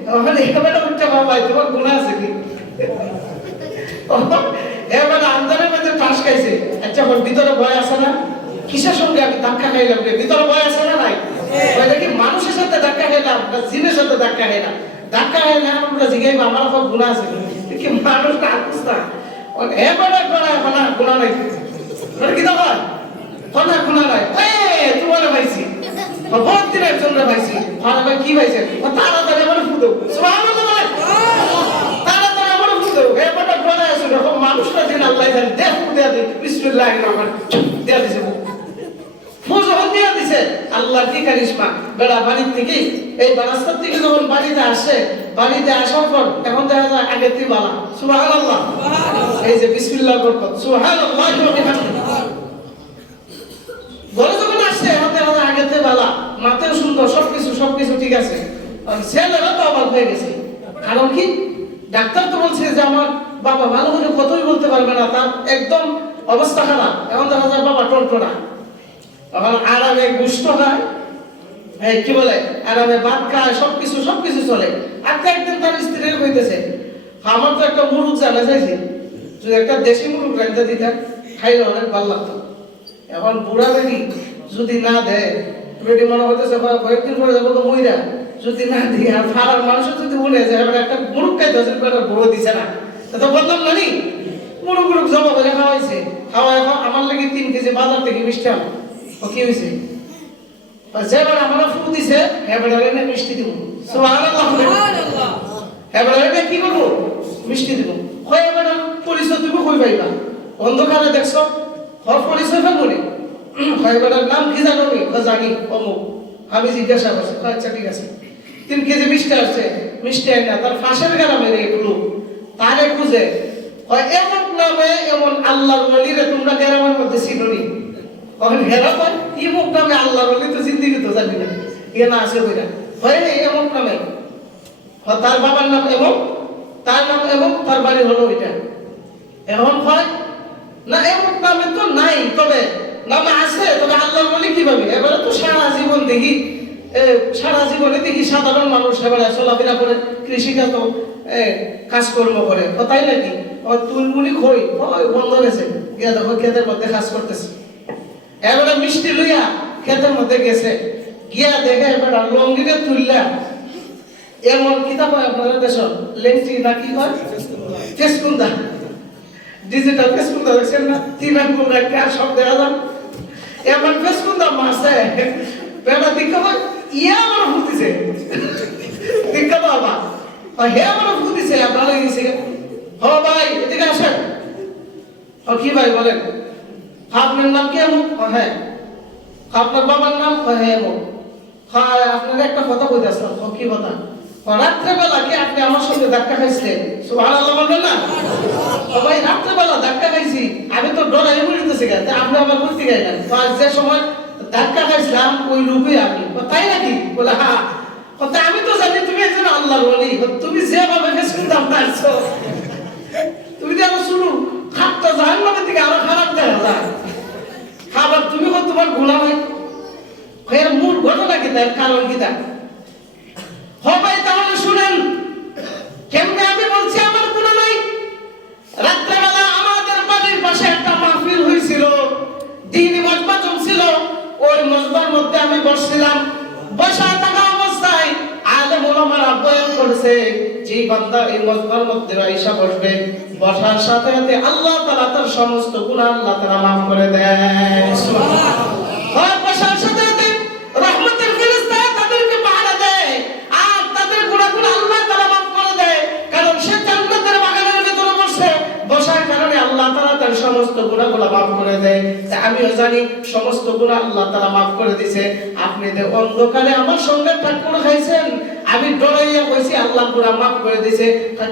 তখন এবার উঠতে ভাই তোমার গুণা আছে কি? এবার আন্দারের মধ্যে টাস খাইছে। আচ্ছা ওর ভিতরে ভয় আছে না? কিসের সঙ্গে আমি ধাক্কা খাইলাম? ভিতরে ভয় আছে না নাই? কি মানুষের সাথে ধাক্কা খাইলাম না জিনের সাথে ধাক্কা খাইলাম? ধাক্কা খাইলাম আমরা জিগাইব আমার সব গুণা আছে কি? মানুষটা আকুস না এবার গুণা নাই কি দেখো গুণা নাই। তোমার পাইছি বহুত দিনের জন্য পাইছি। ভাই কি পাইছে? তাড়াতাড়ি আমার ফুটো তাড়াতাড়ি আমার ফুটো এবার গড়ায় আছে। মানুষটা দিন আল্লাহ দেখ দেয়া দিই বিসমিল্লাহির রহমান দেয়া দিছে যখন দিয়া দিছে। আল্লাহ কি কারিশমা, বেড়া বাড়ির থেকে এই রাস্তার থেকে যখন বাড়িতে আসে, বাড়িতে আসার পর এখন দেখা যায় আগের থেকে বালা সুবহানাল্লাহ, এই যে বিসমিল্লাহ বরকত সুবহানাল্লাহ। ঘরে যখন আসছে এখন দেখা যায় আগের থেকে বালা, মাথাও সুন্দর, সবকিছু ঠিক আছে। ছেলেরা তো অবাক হয়ে গেছে। কারণ কি? ডাক্তার তো বলছে যে আমার বাবা ভালো করে কতই বলতে পারবে না, তার একদম অবস্থা খারাপ। এখন দেখা যায় বাবা টনটনা, এখন আরামে গুষ্ট খায়, কি বলে আরামে ভাত খায়, সবকিছু চলে। একদিন তার স্ত্রীর কইতেছে, আমার তো একটা মুরুগ জানা চাইছি, যদি একটা দেশি মুরুগ রাখতে দিতে খাইলে অনেক ভালো লাগতো। এখন বুড়া বেটি যদি না দেয়, বেটি মনে হইতেছে কয়েকদিন পরে যাবো তো মইরা, যদি না দিয়ে আর ফারার মানুষের যদি মনে আছে এবার একটা মুরুগ খাইতে হচ্ছে, বড় দিছে না, তো বললাম না নি মুরুগ জমা করে খাওয়াইছে। এখন আমার লাগে 3 কেজি বাজার থেকে মিষ্টি আনো। কি হয়েছে? যেবার আমরা ফু দিছে এবার মিষ্টি দিব সুবহানাল্লাহ। এবার কি করবো? মিষ্টি দিব। হয় এবার পরিচয় তুমি কই পাইবা? অন্ধকারে দেখছো পরিচয় পাবো নি? হয় এবার নাম কি জানো নি? জানি অমুক। আমি জিজ্ঞাসা করছি, আচ্ছা ঠিক আছে। 3 কেজি মিষ্টি আসছে, মিষ্টি আই না, তার ফাঁসের গ্রামের এক লোক তারে খুঁজে, হয় এমন নামে এমন আল্লাহর ওলিরে তোমরা গ্রামের মধ্যে চিনোনি? তখন হেরা পায় ইমুক নামে আল্লাহর ওলি তো জিন্দিগি তো জানি না, ইয়ে না আছে বইরা হয় এমন নামে, তার বাবার নাম এমন, তার নাম এমন, তার বাড়ি হলো ওইটা। এখন হয় না এমন নামে তো নাই, তবে নামে আছে, তবে আল্লাহর ওলি কিভাবে? এবারে তো সারা জীবন দেখি সাধারণ মানুষ এবারে চলাফেরা করে, কৃষিকাজ কাজকর্ম করে, তাই নাকি? তুলমুলি খই বন্ধ গেছে, গিয়া দেখো ক্ষেতের মধ্যে কাজ করতেছে। এবারে মিষ্টি লইয়া ক্ষেতের মধ্যে গেছে, গিয়া দেখে এবার লঙ্গিটা তুললা এমন কিতাব হয় আপনাদের দেশ লেন্সি না কি হয় ফেসকুন্দা ডিজিটাল ফেসকুন্দা দেখছেন না তিন আঙ্গুল একটা সব দেখা যান এমন ফেসকুন্দা মাসে বেলা দীক্ষা হয় ইয়া আমার ফুটিছে দীক্ষা বাবা হে আমার ফুটিছে ভালো গেছে হ ভাই এদিকে আসেন ও কি ভাই বলেন আপনার নাম কি এমন হ্যাঁ আপনার বাবার নাম হ্যাঁ এমন হ্যাঁ আপনার একটা কথা বলতে আসলাম ও কি কথা রাত্রেবেলা কি আপনি আমার সঙ্গে ধাক্কা খাইছিলেন সুবহানাল্লাহ বলবেন না ভাই রাত্রেবেলা ধাক্কা খাইছি আমি তো ডরাই বলিতেছি কেন আপনি আমার বলতে গেলেন যে সময় ধাক্কা খাইছিলাম ওই রূপে আমি তাই নাকি বলে হ্যাঁ আমি তো জানি তুমি একজন আল্লাহর ওলি তুমি যেভাবে ফেসকুন্দা মারছো তুমি যে আরো শুনো খাটটা জাহান্নামের দিকে আরো খারাপ দেখা যায় খাবার তুমি তোমার গোলাম এর মূল ঘটনা কি তার কারণ কি তা ভাই তাহলে শুনেন কেমনে আমি বলছি আমার গুনাহ নাই রাত্রেবেলা আমাদের বাড়ির পাশে একটা মাহফিল হয়েছিল দ্বীনি মজমা জমছিল ওই মজমার মধ্যে আমি বসছিলাম বসা থাকা অবস্থায় আলেম ওলামারা বয়ান করেছে যে বান্দা এই মজমার মধ্যে আয়েশা বসবে বসার সাথে সাথে আল্লাহ তাআলা তার সমস্ত গুনাহ আল্লাহ তাআলা maaf করে দেন সুবহানাল্লাহ বসার সাথে সাথে রহমতের ফেরেশতা তাদেরকে পাহারা দেয় আর তাদের গুনাহগুলো আল্লাহ তাআলা maaf করে দেয় কারণ সে জান্নাতের বাগানের ভিতরে বসে বসার কারণে আল্লাহ তাআলা তার সমস্ত গুনাহগুলো maaf করে দেয় তাই আমিও জানি সমস্ত গুনাহ আল্লাহ তাআলা maaf করে দিয়েছে আপনি যে অন্ধকারে আমার সঙ্গে ঠাকুর খাইছেন আমি ডরাইয়া কইছি আল্লাহ গুনাহ maaf করে দিয়েছে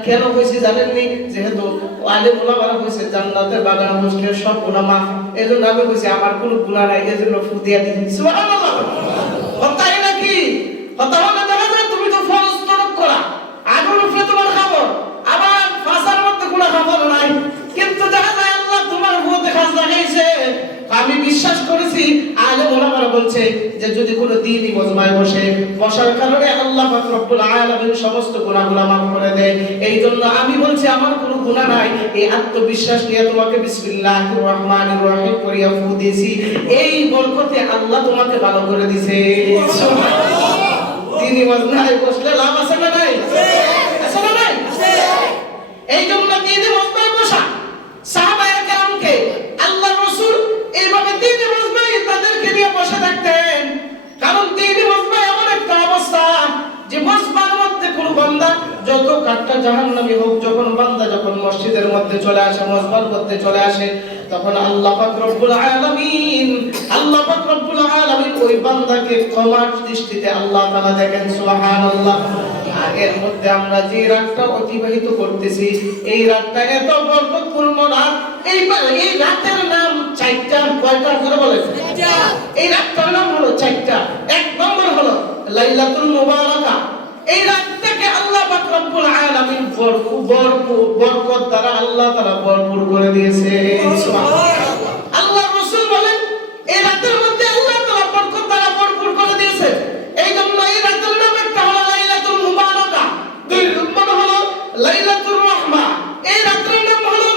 কেন কইছি জানেন নি যেহেতু আলেম ওলামারা কইছে জান্নাতের বাগানে বসলে সব গুনাহ maaf এজন্য আমি কইছি আমার কোনো গুনাহ নাই এজন্য ফুল দিয়া দিছি সুবহানাল্লাহ তাই নাকি তাহলে দেখা যায় তুমি তো ফরজ তরক করা আগুন উপরে তোমার খবর আবার ফাসার মধ্যে গুনাহ খবর নাই কিন্তু দেখা যায় আল্লাহ তোমার উপরে কাজ লাগাইছে আমি বিশ্বাস করেছি আলেম ওলামারা বলছে যে যদি কোনো দ্বীনি মজমায় বসার কারণে আল্লাহ পাক রব্বুল আলামিন সমস্ত গুনাহগুলো maaf করে দেয় এইজন্য আমি বলছি আমার কোনো গুনাহ নাই এই আত্মবিশ্বাস নিয়ে তোমাকে বিসমিল্লাহির রহমানির রহিম করিয়া ফু দিয়েছি এই বরকতে আল্লাহ তোমাকে ভালো করে দিয়েছে সুবহানাল্লাহ দ্বীনি মজমায় বসলে লাভ আছে না নাই আছে না নাই এইজন্য দ্বীনি মজমায় বসা সাহাবায়ে কেরামকে আল্লাহ রাসূল এইভাবে দ্বীনি মজমায় তাদেরকে নিয়ে বসে থাকতেন কারণ দ্বীনি মজমায় এমন একটা অবস্থা যে মজমার মধ্যে কোন বান্দা যত কাটটা জাহান্নামী হোক যখন বান্দা যখন মসজিদের মধ্যে চলে আসে মজমার মধ্যে চলে আসে তখন আল্লাহ পাক রব্বুল আলামিন ওই বান্দাকে ক্ষমার দৃষ্টিতে আল্লাহ তাআলা দেখেন সুবহানাল্লাহ এর মধ্যে আমরা যে রাতটা অতিবাহিত করতেছি এই রাতটা এত বরকতপূর্ণ রাত এই রাতের নাম চারটা কয়টা করে বলেন চারটা এই রাতটার নাম হলো চারটা এক নম্বর হলো লাইলাতুল মুবারাকা এই রাতটাকে আল্লাহ পাক রব্বুল আলামিন বরকত দ্বারা আল্লাহ তাআলা ভরপুর করে দিয়েছে সুবহানাল্লাহ আল্লাহ রাসূল বলেন এই রাতের মধ্যে আল্লাহ তাআলা বরকত দ্বারা ভরপুর করে দিয়েছে এইজন্য এই রাতের নাম একটা হলো লাইলাতুল মুবারাকা দুই নম্বর হলো লাইলাতুর রাহমা এই রাতের নাম হলো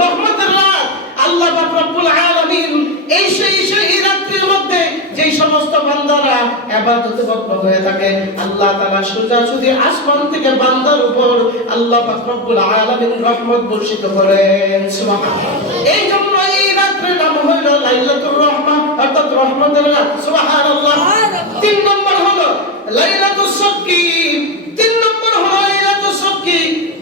রহমতের রাত আল্লাহ পাক রব্বুল আলামিন এই সেই রাতের মধ্যে যেই সমস্ত বান্দারা ইবাদতে মগ্ন হয়ে থাকে আল্লাহ তাআলা সোজাসুজি আসমান থেকে বান্দার উপর আল্লাহ পাক রব্বুল আলামিন রহমত বর্ষিত করেন সুবহানাল্লাহ এইজন্য এই রাতের নাম হলো লাইলাতুর রাহমা অর্থাৎ রহমতের রাত সুবহানাল্লাহ তিন নম্বর হলো লাইলাতুস সাবকি তিন নম্বর হলো লাইলাতুস সাবকি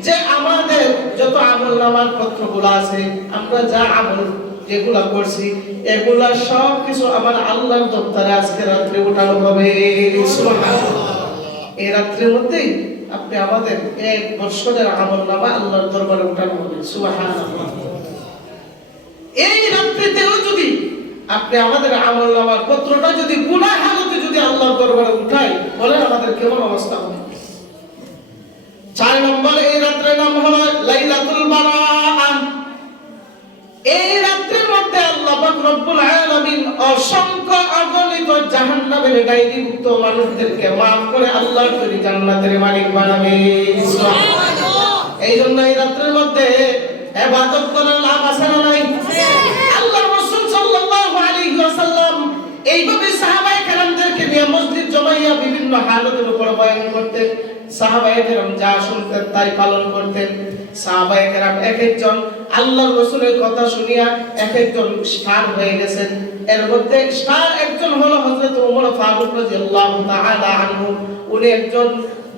যে আমাদের যত আমলনামার পত্রগুলো আছে আমরা যা আমল যেগুলা করছি এগুলা সব কিছু আমার আল্লাহর দপ্তরে আজকে রাতে উঠানো হবে সুবহানাল্লাহ এই রাতের মধ্যে আপনি আমাদের এক বছরের আমলনামা আল্লাহর দরবারে উঠানো হবে সুবহানাল্লাহ এই রাত্রিতেও যদি আপনি আমাদের আমলনামার পত্রটা যদি গুনাহ হালতে যদি আল্লাহর দরবারে উঠাই বলেন আমাদের কেমন অবস্থা হবে চার নম্বর এই রাতের নাম হলো লাইলাতুল বারাআ এই রাতের মধ্যে আল্লাহ পাক রব্বুল আলামিন অসংখ্য অগণিত জাহান্নামের ডাইরিভুক্ত মানুষদেরকে maaf করে আল্লাহর তৈরি জান্নাতের মালিক বানাবে সুবহানাল্লাহ এইজন্য এই রাতের মধ্যে ইবাদত করার লাভ আছে না নাই আল্লাহর রাসূল সাল্লাল্লাহু আলাইহি ওয়াসাল্লাম এইভাবে সাহাবায়ে কেরামদেরকে নিয়ে মসজিদ জমাইয়া বিভিন্ন বিভিন্ন হালতের উপর বয়ান করতেন, সাহাবায়ে কেরাম যা শুনতেন তাই পালন করতেন। সাহাবায়ে কেরাম এক একজন আল্লাহর রাসূলের কথা শুনিয়া এক একজন স্টার হয়ে গেছেন। এর মধ্যে স্টার একজন হলো হযরত ওমর ফারুক রাদিয়াল্লাহু তাআলা আনহু। উনি একজন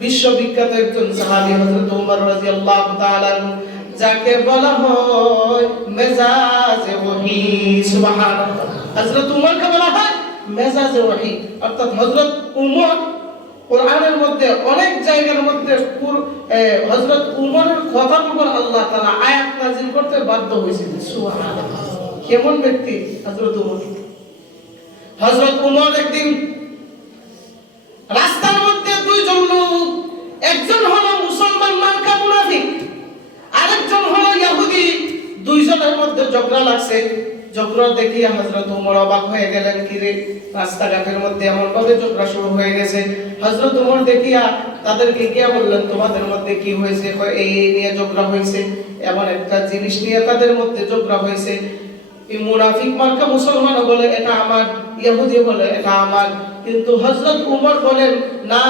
বিশ্ববিখ্যাত একজন সাহাবী হযরত ওমর রাদিয়াল্লাহু তাআলা আনহু, যাকে বলা হয় মেজাজে ওহী। সুবহানাল্লাহ। হযরত ওমরকে বলা হয় মেজাজে ওহী, অর্থাৎ হযরত ওমর কোরআনের মধ্যে অনেক জায়গার মধ্যে হযরত ওমরের কথার উপর আল্লাহ তাআলা আয়াত নাযিল করতে বাধ্য হয়েছিল। সুবহানাল্লাহ। কেমন ব্যক্তি হযরত ওমর! হযরত ওমর একদিন রাস্তার মধ্যে দুইজন লোক, একজন হলো মুসলমান মার্কা মুনাফিক, আরেকজন হলো ইহুদি, দুইজনের মধ্যে ঝগড়া লাগছে। ঝগড়া দেখিয়া হযরত ওমর অবাক হয়ে গেলেন, কি রে, রাস্তাঘাটের মধ্যে এমন ভাবে ঝগড়া শুরু হয়ে গেছে। হযরত ওমর দেখিয়া তাদেরকে গিয়া বললেন, তোমাদের মধ্যে কি হয়েছে? এই নিয়ে ঝগড়া হয়েছে, এমন একটা জিনিস নিয়ে তাদের মধ্যে ঝগড়া হয়েছে। এই মুনাফিক মার্কা মুসলমান বলে এটা আমার, ইহুদি বলে এটা আমার। কিন্তু হযরত ওমর বলেন, না,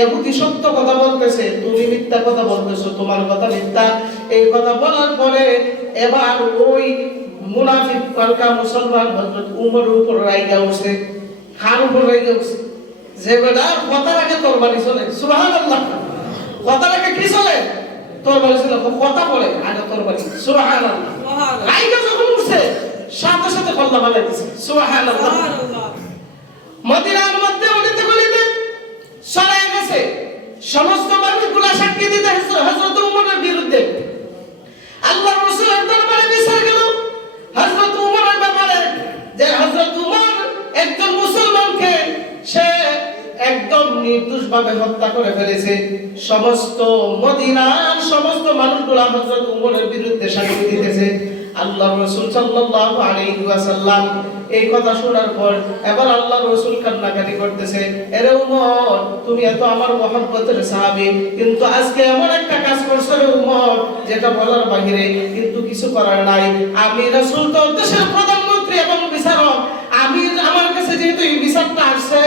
ইহুদি সত্য কথা বলতেছে, তুমি মিথ্যা কথা বলতেছো, তোমার কথা মিথ্যা। এই কথা বলার পরে এবার ওই মুনাফিক মার্কা মুসলমান হযরত ওমরের উপর রাইগা উঠছে, খান উপর রাইগা উঠছে, যে বেটা কথার আগে তরবারি চলে। সুবহানাল্লাহ। কথার আগে কি চলে? তরবারি চলে। কথা বলে আগে তরবারি। সুবহানাল্লাহ। রাইগা যখন উঠছে সাথে সাথে কল্লা বানাই দিছে। সুবহানাল্লাহ। মদিনার মধ্যে উনিতে গলিতে ছড়ায় গেছে, সমস্ত মানুষগুলা সাক্ষী দিতে হযরত ওমরের বিরুদ্ধে। আল্লাহর রাসূলের দরবারে বিচার গেল হযরত ওমরের ব্যাপারে, যে হযরত ওমর একজন মুসলমানকে সে একদম নির্দোষভাবে হত্যা করে ফেলেছে। সমস্ত মদিনার সমস্ত মানুষগুলা হযরত ওমরের বিরুদ্ধে সাক্ষী দিতেছে। আল্লাহর রাসূল সাল্লাল্লাহু আলাইহি ওয়াসাল্লাম এই কথা শোনার পর এবার আল্লাহর রাসূল কান্নাকাটি করতেছে, এরে ওমর, তুমি এত আমার মহব্বতের সাহাবী, কিন্তু আজকে এমন একটা কাজ করছো রে ওমর, যেটা বলার বাহিরে, কিন্তু কিছু করার নাই। আমি রাসূল তো দেশের প্রধানমন্ত্রী এবং বিচারক, আমি আমার কাছে যেহেতু এই বিচারটা আসছে,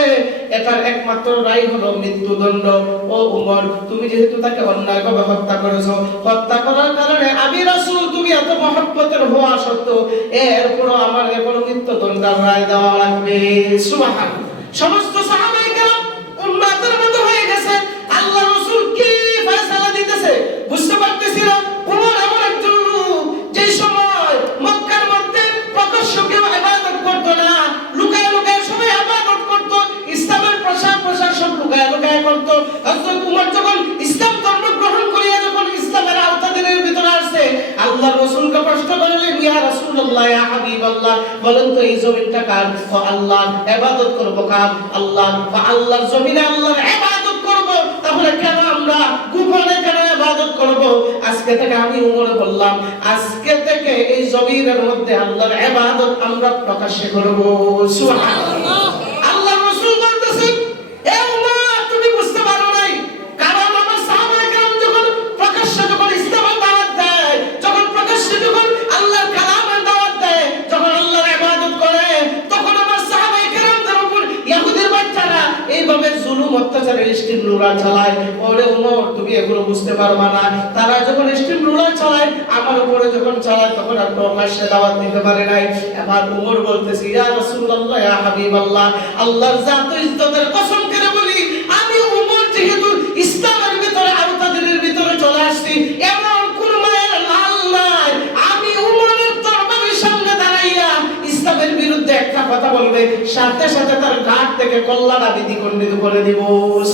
এটার একমাত্র রায় হলো মৃত্যুদণ্ড। ও ওমর, তুমি যেহেতু তাকে অন্যায়ভাবে হত্যা করেছো, হত্যা করার কারণে আমি রাসূল, তুমি এত মহব্বতের হওয়া সত্ত্বেও এরপরও আমার এখনো মৃত্যুদণ্ডের রায় দেওয়া লাগবে। সুবহানাল্লাহ। সমস্ত সাহাবায়ে কেরাম উম্মাতের মতো হয়ে গেছে। আল্লাহ রাসূল কি ফয়সালা দিতেছে বুঝতে পারতেছিল। ওমর এমন একজন লোক, যে সময় মক্কার মধ্যে প্রকাশ্য কেউ ইবাদত করতো না, লুকায় লুকায় সবাই ইবাদত করতো, ইসলামের প্রচার সব লুকায় লুকায় করতো। হযরত ওমর যখন ইসলাম ধর্ম গ্রহণ করিয়া যখন ইসলামের আওতাদের ভিতরে আসছে, আল্লাহ রাসূলকে প্রশ্ন করলেন, ইয়া রাসূলুল্লাহ, ইয়া হাবিবাল্লাহ, বলেন তো এই জমিনটা কার? আল্লাহ। ইবাদত করব কার? আল্লাহ। আল্লাহর জমিনে আল্লাহর ইবাদত করব, তাহলে কেন আমরা গোপনে কেন ইবাদত করব? আজকে থেকে আমি ওমর বললাম, আজকে থেকে এই জমিনের মধ্যে আল্লাহর ইবাদত আমরা প্রকাশ্যে করব। সুবহানাল্লাহ। আল্লাহ রাসূল বলতেছেন, এ ওমর, তুমি বুঝতে পারো নাই, কারণ আমার সাহাবায়ে কেরাম যখন প্রকাশ্যে যখন ইসলামের দাওয়াত দেয়, যখন প্রকাশ্যে যখন আল্লাহর কালামের দাওয়াত দেয়, যখন আল্লাহর ইবাদত করে, তখন আমার সাহাবায়ে কেরামদের উপর ইহুদির বাচ্চারা এইভাবে জুলুম অত্যাচারের স্টিম রোলার চালায়। ওরে ওমর, তুমি এগুলো বুঝতে পারবা না। তারা যখন স্টিম রোলার চালায়, আমার উপরে যখন চালায়, তখন আর প্রকাশ্যে দাওয়াত দিতে পারে নাই। এবার ওমর বলতেছে, ইয়া রাসূলুল্লাহ, ইয়া হাবিবাল্লাহ, আল্লাহর জাত ও ইজ্জতের কসম করে বলি, আমি ওমর যেহেতু ইসলামের ভিতরে আওতাদের ভিতরে চলে আসছি, এমন কোন মায়ের লাল নাই, আমি ওমরের দরবারের সামনে দাঁড়াইয়া ইসলামের বিরুদ্ধে একটা কথা বলবে, সাথে সাথে তার ঘাট থেকে কল্লাটা বিধিখণ্ডিত করে দিব।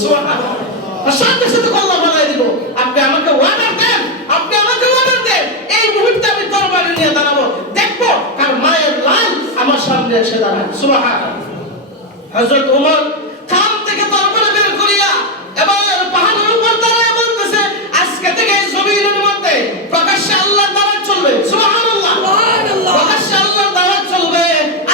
সুবহানাল্লাহ। সাথে সাথে কল্লা বানাই দিব। আপনি আমাকে ওয়ার্ডার দেন, আপনি আমাকে ওয়ার্ডার দেন, এই মুহূর্তে আমি তরবারি নিয়ে দাঁড়াবো, দেখবো কার মায়ের লাল আমার সামনে এসে দাঁড়ায়। সুবহানাল্লাহ। হযরত ওমর কান থেকে তরবারি বের করিয়া এবার পাহাড়ের উপর দাঁড়ায় বলতেছে, আজকে থেকে এই জমিনের মধ্যে প্রকাশ্যে আল্লাহর দাওয়াত চলবে। সুবহানাল্লাহ। প্রকাশ্যে আল্লাহর দাওয়াত চলবে।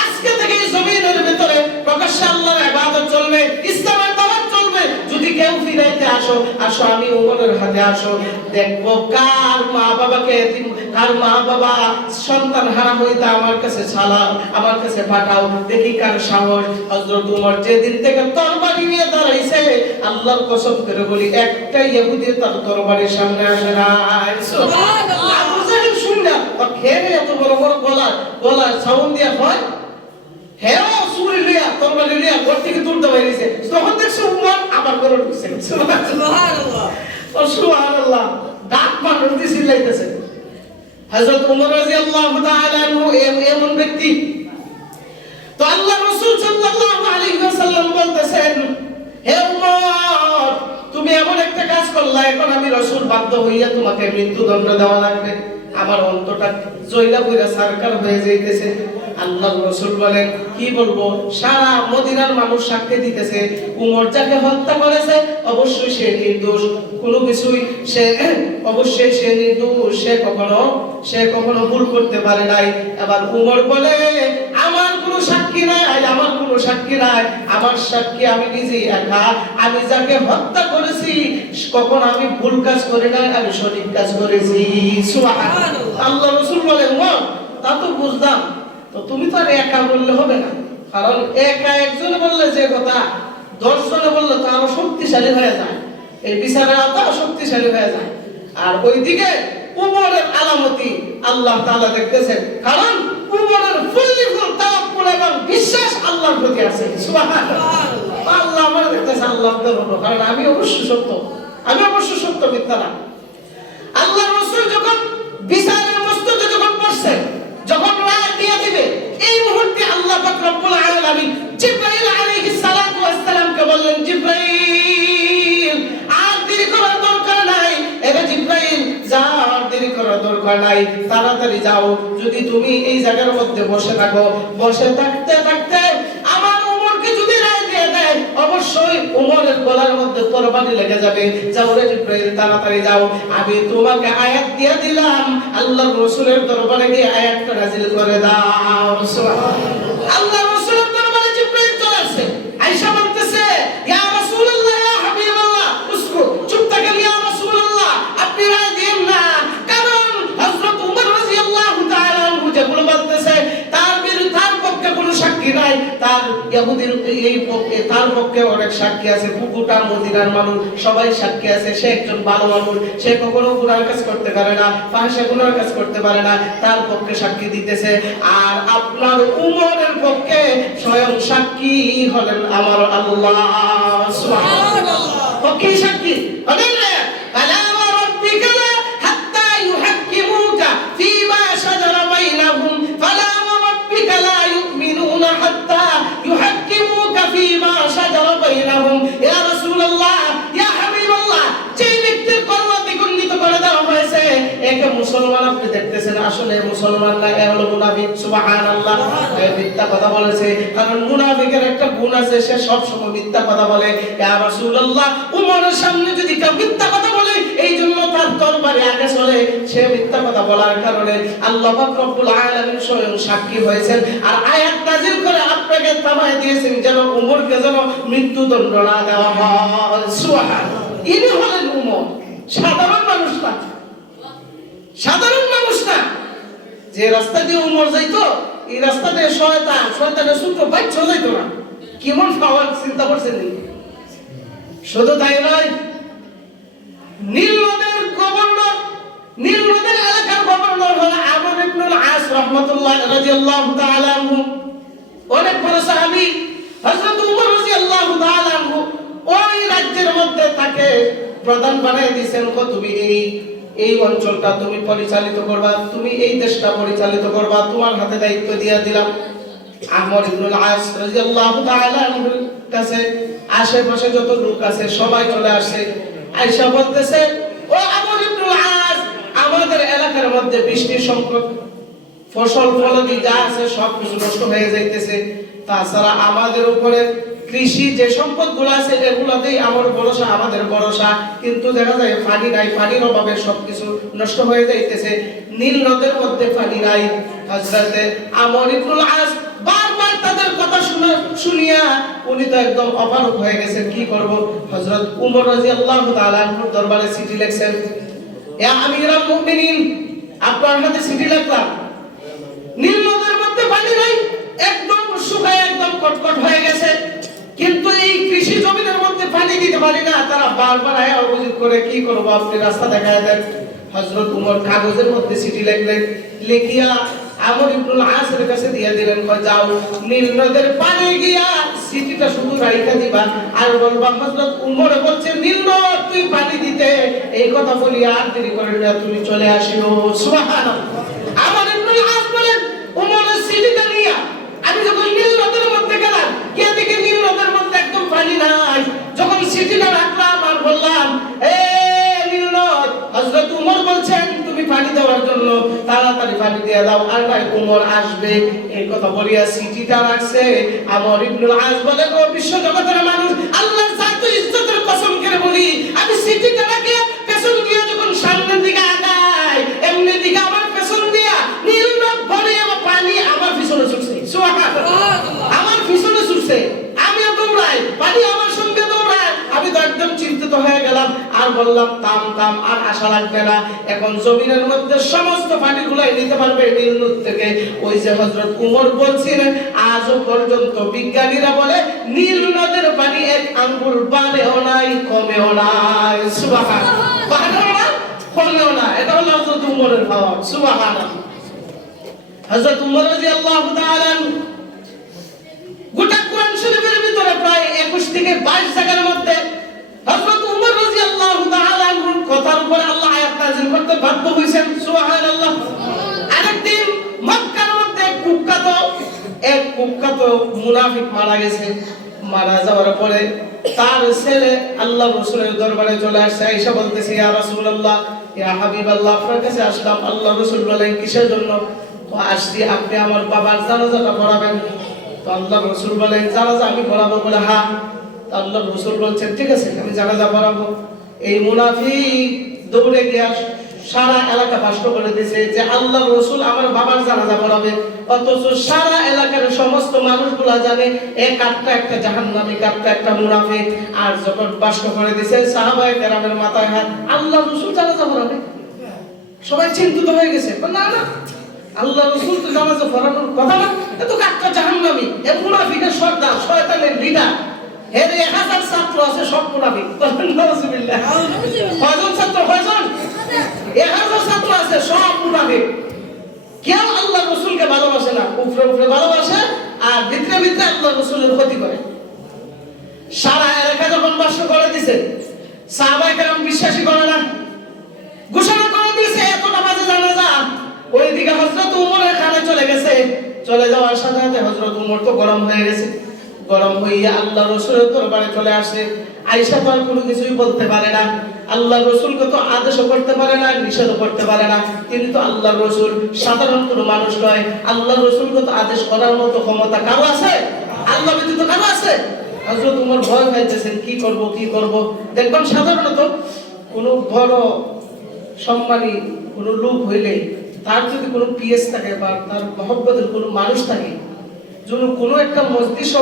আজকে থেকে এই জমিনের ভিতরে প্রকাশ্যে আল্লাহর ইবাদত চলবে, ইসলামের দাওয়াত চলবে। যদি কেউ ফিরাইতে আসে আসো আসো, আমি ওমরের হাতে আসো, দেখবো কার মা বাবাকে, কার মা বাবা সন্তান হারা হইতে আমার কাছে ছাড়াও, আমার কাছে পাঠাও, দেখি কার সাহস। হযরত ওমর যেদিন থেকে তরবারি নিয়ে দাঁড়াইছে, আল্লাহর কসম করে বলি একটা ইহুদি তার তরবারির সামনে আসে না। সুবহানাল্লাহ। আবু জাহেল শুননা ও খেয়ে এত বড় বড় গলা সাউন্ড দিয়া হয়, হ্যাঁ সুরি লিয়া তরবারি লিয়া ঘর থেকে তুলতে বাইরেছে, তখন দেখছে উমর আবার করে ঢুকছে। সুবহানাল্লাহ ও সুবহানাল্লাহ, ডাক মানুষ দিয়ে চিল্লাইতেছে। হযরত ওমর রাদিয়াল্লাহু তাআলা আনহু এমন ব্যক্তি। তো আল্লাহ রাসূল সাল্লাল্লাহু আলাইহি ওয়াসাল্লাম বলতেছেন, হে ওমর তুমি এমন একটা কাজ করলা, এখন আমি রাসূল বাধ্য হইয়া তোমাকে মৃত্যুদণ্ড দেওয়া লাগবে। আমার অন্তরটা জয়লা কইরা সরকার হয়ে যাইতেছে। আল্লাহর রাসূল বলেন, কি বলবো, সারা মদিনার মানুষ সাক্ষী দিতেছে উমর যাকে হত্যা করেছে অবশ্যই সে নির্দোষ, কোনো কিছুই সে অবশ্যই সে নির্দোষ, সে কখনো ভুল করতে পারে নাই। আবার উমর বলে, আমার কোনো সাক্ষী নাই, আমার কোনো সাক্ষী নাই, আমার সাক্ষী আমি নিজেই একা। আমি যাকে হত্যা করেছি কখন আমি ভুল কাজ করি নাই, আমি সঠিক কাজ করেছি। সুবহানাল্লাহ। আল্লাহ রাসূল বলে, ওমর তা তো বুঝলাম, তো তুমি তো আর একা বললে হবে না, কারণ একা একজন বললে যে কথা 10 জনে বললে তো আরো শক্তিশালী হয়ে যায়, এই বিচারের আওতা শক্তিশালী হয়ে যায়। আর ওইদিকে উমরের আলামতি আল্লাহ তাআলা দেখতেছেন, কারণ উমরের ফুল্লি ফুল তাওয়াক্কুল এবং বিশ্বাস আল্লাহর প্রতি আছে। সুবহানাল্লাহ। আল্লাহ আমার দেখতেছে, আল্লাহ দেবো, কারণ আমি অবশ্যই সত্য, মিথ্যা না। আল্লাহ রাসূল যখন বিচারের মস্তকে যখন পড়ছে, যখন রায় দিয়ে দিবে, এই মুহূর্তে আল্লাহ পাক রব্বুল আলামিন জিবরাইল আলাইহিস সালাতু ওয়াস সালামকে বললেন, জিবরাইল আর দেরি করার দরকার নাই, এরে জিবরাইল যাও, আর দেরি করার দরকার নাই, তাড়াতাড়ি যাও। যদি তুমি এই জায়গার মধ্যে বসে থাকো, বসে থাকতে থাকতে আমার উমরকে যদি রায় দিয়ে দেয়, অবশ্যই উমরের গলার মধ্যে তরবারি লেগে যাবে। যাও রে জিবরাইল, তাড়াতাড়ি যাও, আমি তোমাকে আয়াত দিয়ে দিলাম, আল্লাহর রাসূলের দরবারে গিয়ে আয়াতটা নাযিল করে দাও। সুবহানাল্লাহ। আল্লাহর রাসূলের দরবারে জিবরাইল চলে আসে, আয়েশা বলতেছে, ইয়া রাসূলুল্লাহ, ইয়া হাবিবাল্লাহ, উসকু, চুপ থাকেন ইয়া রাসূলুল্লাহ, আপনি রায় দিন না। কারণ হযরত ওমর রাদিয়াল্লাহু তাআলা আনহু যেগুলো বলতেছে তার বিরুদ্ধে তার পক্ষে কোনো সাক্ষী নাই, তার ইহুদির এই পক্ষে তার পক্ষে অনেক সাক্ষী আছে, গোটা মদিনার মানুষ সবাই সাক্ষী আছে, সে একজন ভালো মানুষ, সে কখনো গুনার কাজ করতে পারে না, ফাহিশা গুনার কাজ করতে পারে না, তার পক্ষে সাক্ষী দিতেছে। আর আপনার উমরের পক্ষে স্বয়ং সাক্ষী হলেন আমার আল্লাহ। সুবহানাল্লাহ। পক্ষে সাক্ষী হলেন না, আলা রাব্বিকা হাত্তা ইউহাক্কিমুকা ফীমা শাজারা বাইনাহুম ফালা রাব্বিকা লা ইউমিনুনা হাত্তা ইউহাক্কিমুকা ফীমা শাজারা বাইনাহুম। ইয়া রাসূলুল্লাহ, ইয়া হাবিবাল্লাহ, যে ব্যক্তির কলমা দ্বিগুণিত করে দেওয়া হয়েছে, একে মুসলমান আপনি দেখতেছেন, আসলে মুসলমান না, এ হলো মুনাফিক। সুবহানাল্লাহ। মিথ্যা কথা বলেছে, কারণ মুনাফিকের একটা গুণ আছে, সে সব সময় মিথ্যা কথা বলে। ইয়া রাসূলুল্লাহ, উমরের সামনে যদি কেউ মিথ্যা কথা বলে, এই জন্য তার তরবারি আগে চলে, সে মিথ্যা কথা বলার কারণে আল্লাহ পাক রব্বুল আলামিন স্বয়ং সাক্ষী হয়েছেন, আর আয়াত নাযিল করে আপনাকে থামায় দিয়েছেন যেন উমরকে যেন মৃত্যুদণ্ড না দেওয়া হয়। সুবহানাল্লাহ। ইনি হলেন উমর, সাধারণ মানুষ না, সাধারণ মানুষ না। যে রাস্তা দিয়ে উমর যাইতো, এই রাস্তা দিয়ে শয়তানের সূত্র বাইচ্ছ যাইতো না। কেমন পাওয়ার চিন্তা করছেন? শুধু তাই নয়, নীল নদের এলাকার গভর্নর হলো আমর ইবনুল আস রাহমাতুল্লাহ রাদিয়াল্লাহু তাআলা আনহু, অনেক বড় সাহাবী। হযরত উমর রাদিয়াল্লাহু তাআলা আনহু ওই রাজ্যের মধ্যে তাকে প্রধান বানায় দিয়েছেন, তুমি এই অঞ্চলটা তুমি পরিচালিত করবা, তুমি এই দেশটা পরিচালিত করবা, তোমার হাতে দায়িত্ব দিয়ে দিলাম। আমর ইবনুল আস রাদিয়াল্লাহু তাআলা আনহুর কাছে আশেপাশে যত লোক আছে সবাই চলে আসে। আয়েশা বলতেছে, ও আমর ইবনুল আস, আমাদের এলাকার মধ্যে বৃষ্টির সংকট, ফসল ফলাদি যা আছে সব কিছু নষ্ট হয়ে যাইতেছে, তাছাড়া আমাদের উপরে কৃষি যে সম্পদগুলো আছে এগুলোতেই আমাদের ভরসা, কিন্তু দেখা যায় পানি নাই, পানির অভাবে সবকিছু নষ্ট হয়ে যাইতেছে, নীল নদের মধ্যে পানি নাই। হযরতে আমর ইবনুল আস বারবার তাদের কথা শুনিয়া উনি তো একদম অপারক হয়ে গেছেন। কি করব? হযরত উমর রাদিয়াল্লাহু তাআলা আনহুর দরবারে চিঠি লিখছেন, ইয়া আমিরুল মুমিনিন, আপনার হাতে চিঠি লিখলাম, নীল নদের মধ্যে পানি নাই, একদম শুকায় একদম কটকট হয়ে গেছে, কিন্তু এই কৃষি জমিনের মধ্যে পানি দিতে পারি না। তারা বারবার আয়া অভিযোগ করে, কি করব, আপনি রাস্তা দেখায় দেন। হযরত উমর কাগজের মধ্যে চিঠি লিখলেন, লিখিয়া আমর ইবনুল আসের কাছে দিয়ে দিলেন, কয় যাও নীল নদের পানি গিয়া চিঠিটা শুধু রাইখা দিবা আর বলবা হযরত উমর বলছে নীল নদ তুই পানি দিতে, এই কথা বলিয়া আর দেরি করে না, তুমি চলে আসিও। সুবহানাল্লাহ। আমর ইবনুল আস বলেন, উমরের চিঠিটা নিয়া আমি যখন নীল নদের মধ্যে গেলাম, গিয়ে দেখি নীল নদের মধ্যে একদম পানি নাই। যখন চিঠিটা রাখলাম আর বললাম, এ নীল নদ, হযরত উমর বলছেন তুমি পানি দেওয়ার জন্য, তাড়াতাড়ি পানি দিয়ে দাও, আর নাই উমর আসবে, এই কথা বলিয়া চিঠিটা রাখছে। আমর ইবনুল আস বলে, ও বিশ্ব জগতের মানুষ, আল্লাহর জাত ইজ্জতের কসম করে বলি, আমি চিঠিটা রাখে পেছন দিয়ে যখন সামনের দিকে আগাই, এমনি দিকে আমার পেছন দিয়া নীল নদ ভরে আমার পানি আমার পিছনে ছুটছে। সুবহানাল্লাহ। আমার পিছনে ছুটছে, আমিও দৌড়াই, পানি আমার সঙ্গে দৌড়ায়। আমি তো একদম চিন্তিত হয়ে গেলাম, আর বললাম থাম থাম, আর আশা লাগবে না, এখন জমিনের মধ্যে সমস্ত পানি গুলাই নিতে পারবে নীল নদ থেকে। ওই যে হযরত উমর বলছিলেন, আজও পর্যন্ত বিজ্ঞানীরা বলে নীল নদের পানি এক আঙ্গুল বাড়েও নাই কমেও নাই। সুবহানাল্লাহ। বাড়েও না কমেও না, এটা হলো হযরত উমরের পাওয়ার। সুবহানাল্লাহ। হযরত উমর রাদিয়াল্লাহু তাআলা গোটা কোরআন শরীফের ভিতরে প্রায় 21 থেকে 22 জায়গার মধ্যে হযরত উমর রাদিয়াল্লাহু তাআলা এর কথার উপর আল্লাহ আয়াত নাযিল করতে বাধ্য হইছেন। সুবহানাল্লাহ। আরেকদিন মক্কার মধ্যে এক কুখ্যাত মুনাফিক মারা গেছে। মারা যাওয়ার পরে তার ছেলে আল্লাহ রাসূলের দরবারে চলে আসছে, আয়েশা বলতেছে, ইয়া রাসূলুল্লাহ, ইয়া হাবিবাল্লাহ, আপনার কাছে আসলাম। আল্লাহ রাসূল বলেন, কিসের জন্য? তো আসছি আপনি আমার বাবার জানাজাটা পড়াবেন। তো আল্লাহ রাসূল বলেন, জানাজা আমি পড়াবো? বলে হ্যাঁ। তো আল্লাহ রাসূল বলছেন, ঠিক আছে আমি জানাজা পড়াবো। এই মুনাফিক দৌড়ে গিয়া সারা এলাকা ভাষ্ট করে দিয়েছে যে আল্লাহ রাসূল আমার বাবার জানাজা পড়াবে, অথচ সারা এলাকার সমস্ত মানুষগুলা জানে এক আটটা একটা জাহান্নামী, কাটটা একটা মুনাফিক। আর যখন ভাষ্ট করে দিয়েছে সাহাবায়ে কেরামের মাথায় হাত, আল্লাহ রাসূল জানাজা পড়াবে। সবাই চিন্তিত হয়ে গেছে, না না, আল্লাহ রাসূল তো জানাজা পড়ানোর কথা না, এ তো একটা জাহান্নামী, এ মুনাফিকের সর্দার, শয়তানের লিডার। এর 1000 ছাত্র আছে, সব মুনাফিক। নাউযুবিল্লাহ। কয়জন ছাত্র? কয়জন? 1000 ছাত্র আছে, সব মুনাফিক। কেউ আল্লাহ রাসূলকে ভালোবাসে না, উপরে উপরে ভালোবাসে আর ভিতরে ভিতরে আল্লাহ রাসূলের ক্ষতি করে। সারা এলাকা যখন বাস করে দিয়েছে, সাহাবায়ে কেরাম বিশ্বাসই করে না, ঘোষণা করে দিয়েছে এতটা বাজে জানাজা। ওইদিকে হযরত উমরের কানে চলে গেছে। চলে যাওয়ার সাথে সাথে হযরত উমর তো গরম হয়ে গেছে, গরম হইয়া আল্লাহ রাসূলের দরবারে চলে আসে। আয়েশা তো আর কোনো কিছুই বলতে পারে না, আল্লাহ রাসূলকে তো আদেশও করতে পারে না, নিষেধও করতে পারে না। তিনি তো আল্লাহ রাসূল, সাধারণ কোনো মানুষ নয়। আল্লাহ রাসূলকে তো আদেশ করার মতো ক্ষমতা কারো আছে? আল্লাহ ব্যতীত কারো আছে? হযরত উমর ভয় পাইতেছেন, কি করব কি করব। দেখবেন সাধারণত কোনো বড় সম্মানী কোনো লোক হইলে তার যদি কোনো পিএস থাকে বা তার মহব্বতের কোনো মানুষ থাকে, যদি কোনো একটা মস্তিষ্ক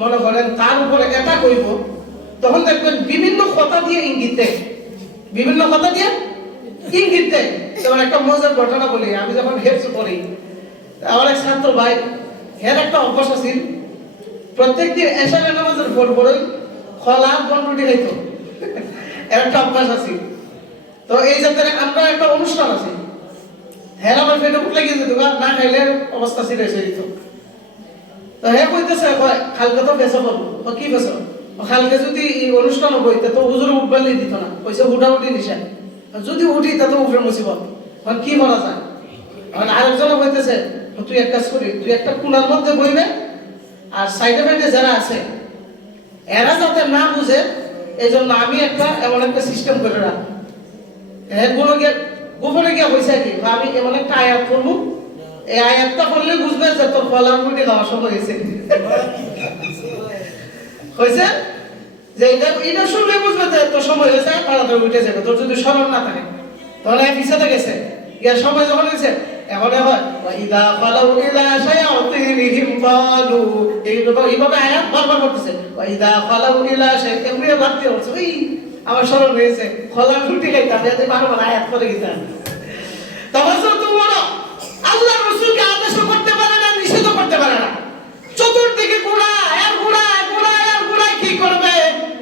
মনে করেন তার উপরে অ্যাটাক হইব, তখন দেখবেন বিভিন্ন কথা দিয়ে ইঙ্গিত দেয়, বিভিন্ন কথা দিয়ে ইঙ্গিত দেয়। যেমন একটা মজার ঘটনা বলি, আমি যখন হেফজ পড়ি, আমার এক ছাত্র ভাই, এর একটা অভ্যাস আছিল, প্রত্যেকদিন এশারের নামাজের পর পরই খলা বনরুটি খাইতো। এর একটা অভ্যাস আছিল। তো এই জাতের আমরা একটা অনুষ্ঠান আছে, হ্যাঁ আমার পেটে ভুক লাগিয়ে যেত, না খাইলে অবস্থা সিরিয়াস হয়ে যেত। তো হ্যাঁ কইতেছে, কালকে তো পেশা পাবো। কি পেশা? কালকে যদি এই অনুষ্ঠান হইতে তো হুজুর উঠবালি দিত না, কইছে উঠাউঠি নিশা, যদি উঠি তা তো উপরে মুসিবত, এখন কি করা যায়? এখন আরেকজন কইতেছে, তুই এক কাজ করি, তুই একটা কোণার মধ্যে বইবে, আর সাইডে সাইডে যারা আছে এরা যাতে না বুঝে এই জন্য আমি একটা এমন একটা সিস্টেম করে রাখ। হ্যাঁ কোনো গিয়ে গোপনে গিয়া হয়েছে কি, আমি এমন একটা আয়াত পড়বো, এই আয়াতটা পড়লে বুঝবে যে তোর ফলার রুটি খাওয়া সময় হয়েছে। হয়েছে যে এটা শুনলে বুঝবে যে তোর সময় হয়েছে, তাড়াতাড়ি উঠে যাবে। তোর যদি স্মরণ না থাকে তাহলে পিছাতে গেছে, সময় যখন হয়েছে এখন হয় ওয়াইদা ফালাউ ইলা শায়াতিনহিম ক্বালু, এইভাবে আয়াত বারবার করতেছে ওয়াইদা ফালাউ ইলা শাই, এমনি লাগতে হচ্ছে ওই আমার স্মরণ হয়েছে খোলা রুটি খাইতাম যাতে বারবার আয়াত করে গেতাম। তখন তোমরা আল্লাহ রাসূলকে আদেশ করতে পারে না, নিষেধ করতে পারে না। চতুর্দিকে গোড়া আর গোড়া, গোড়া আর গোড়া, কি করবে?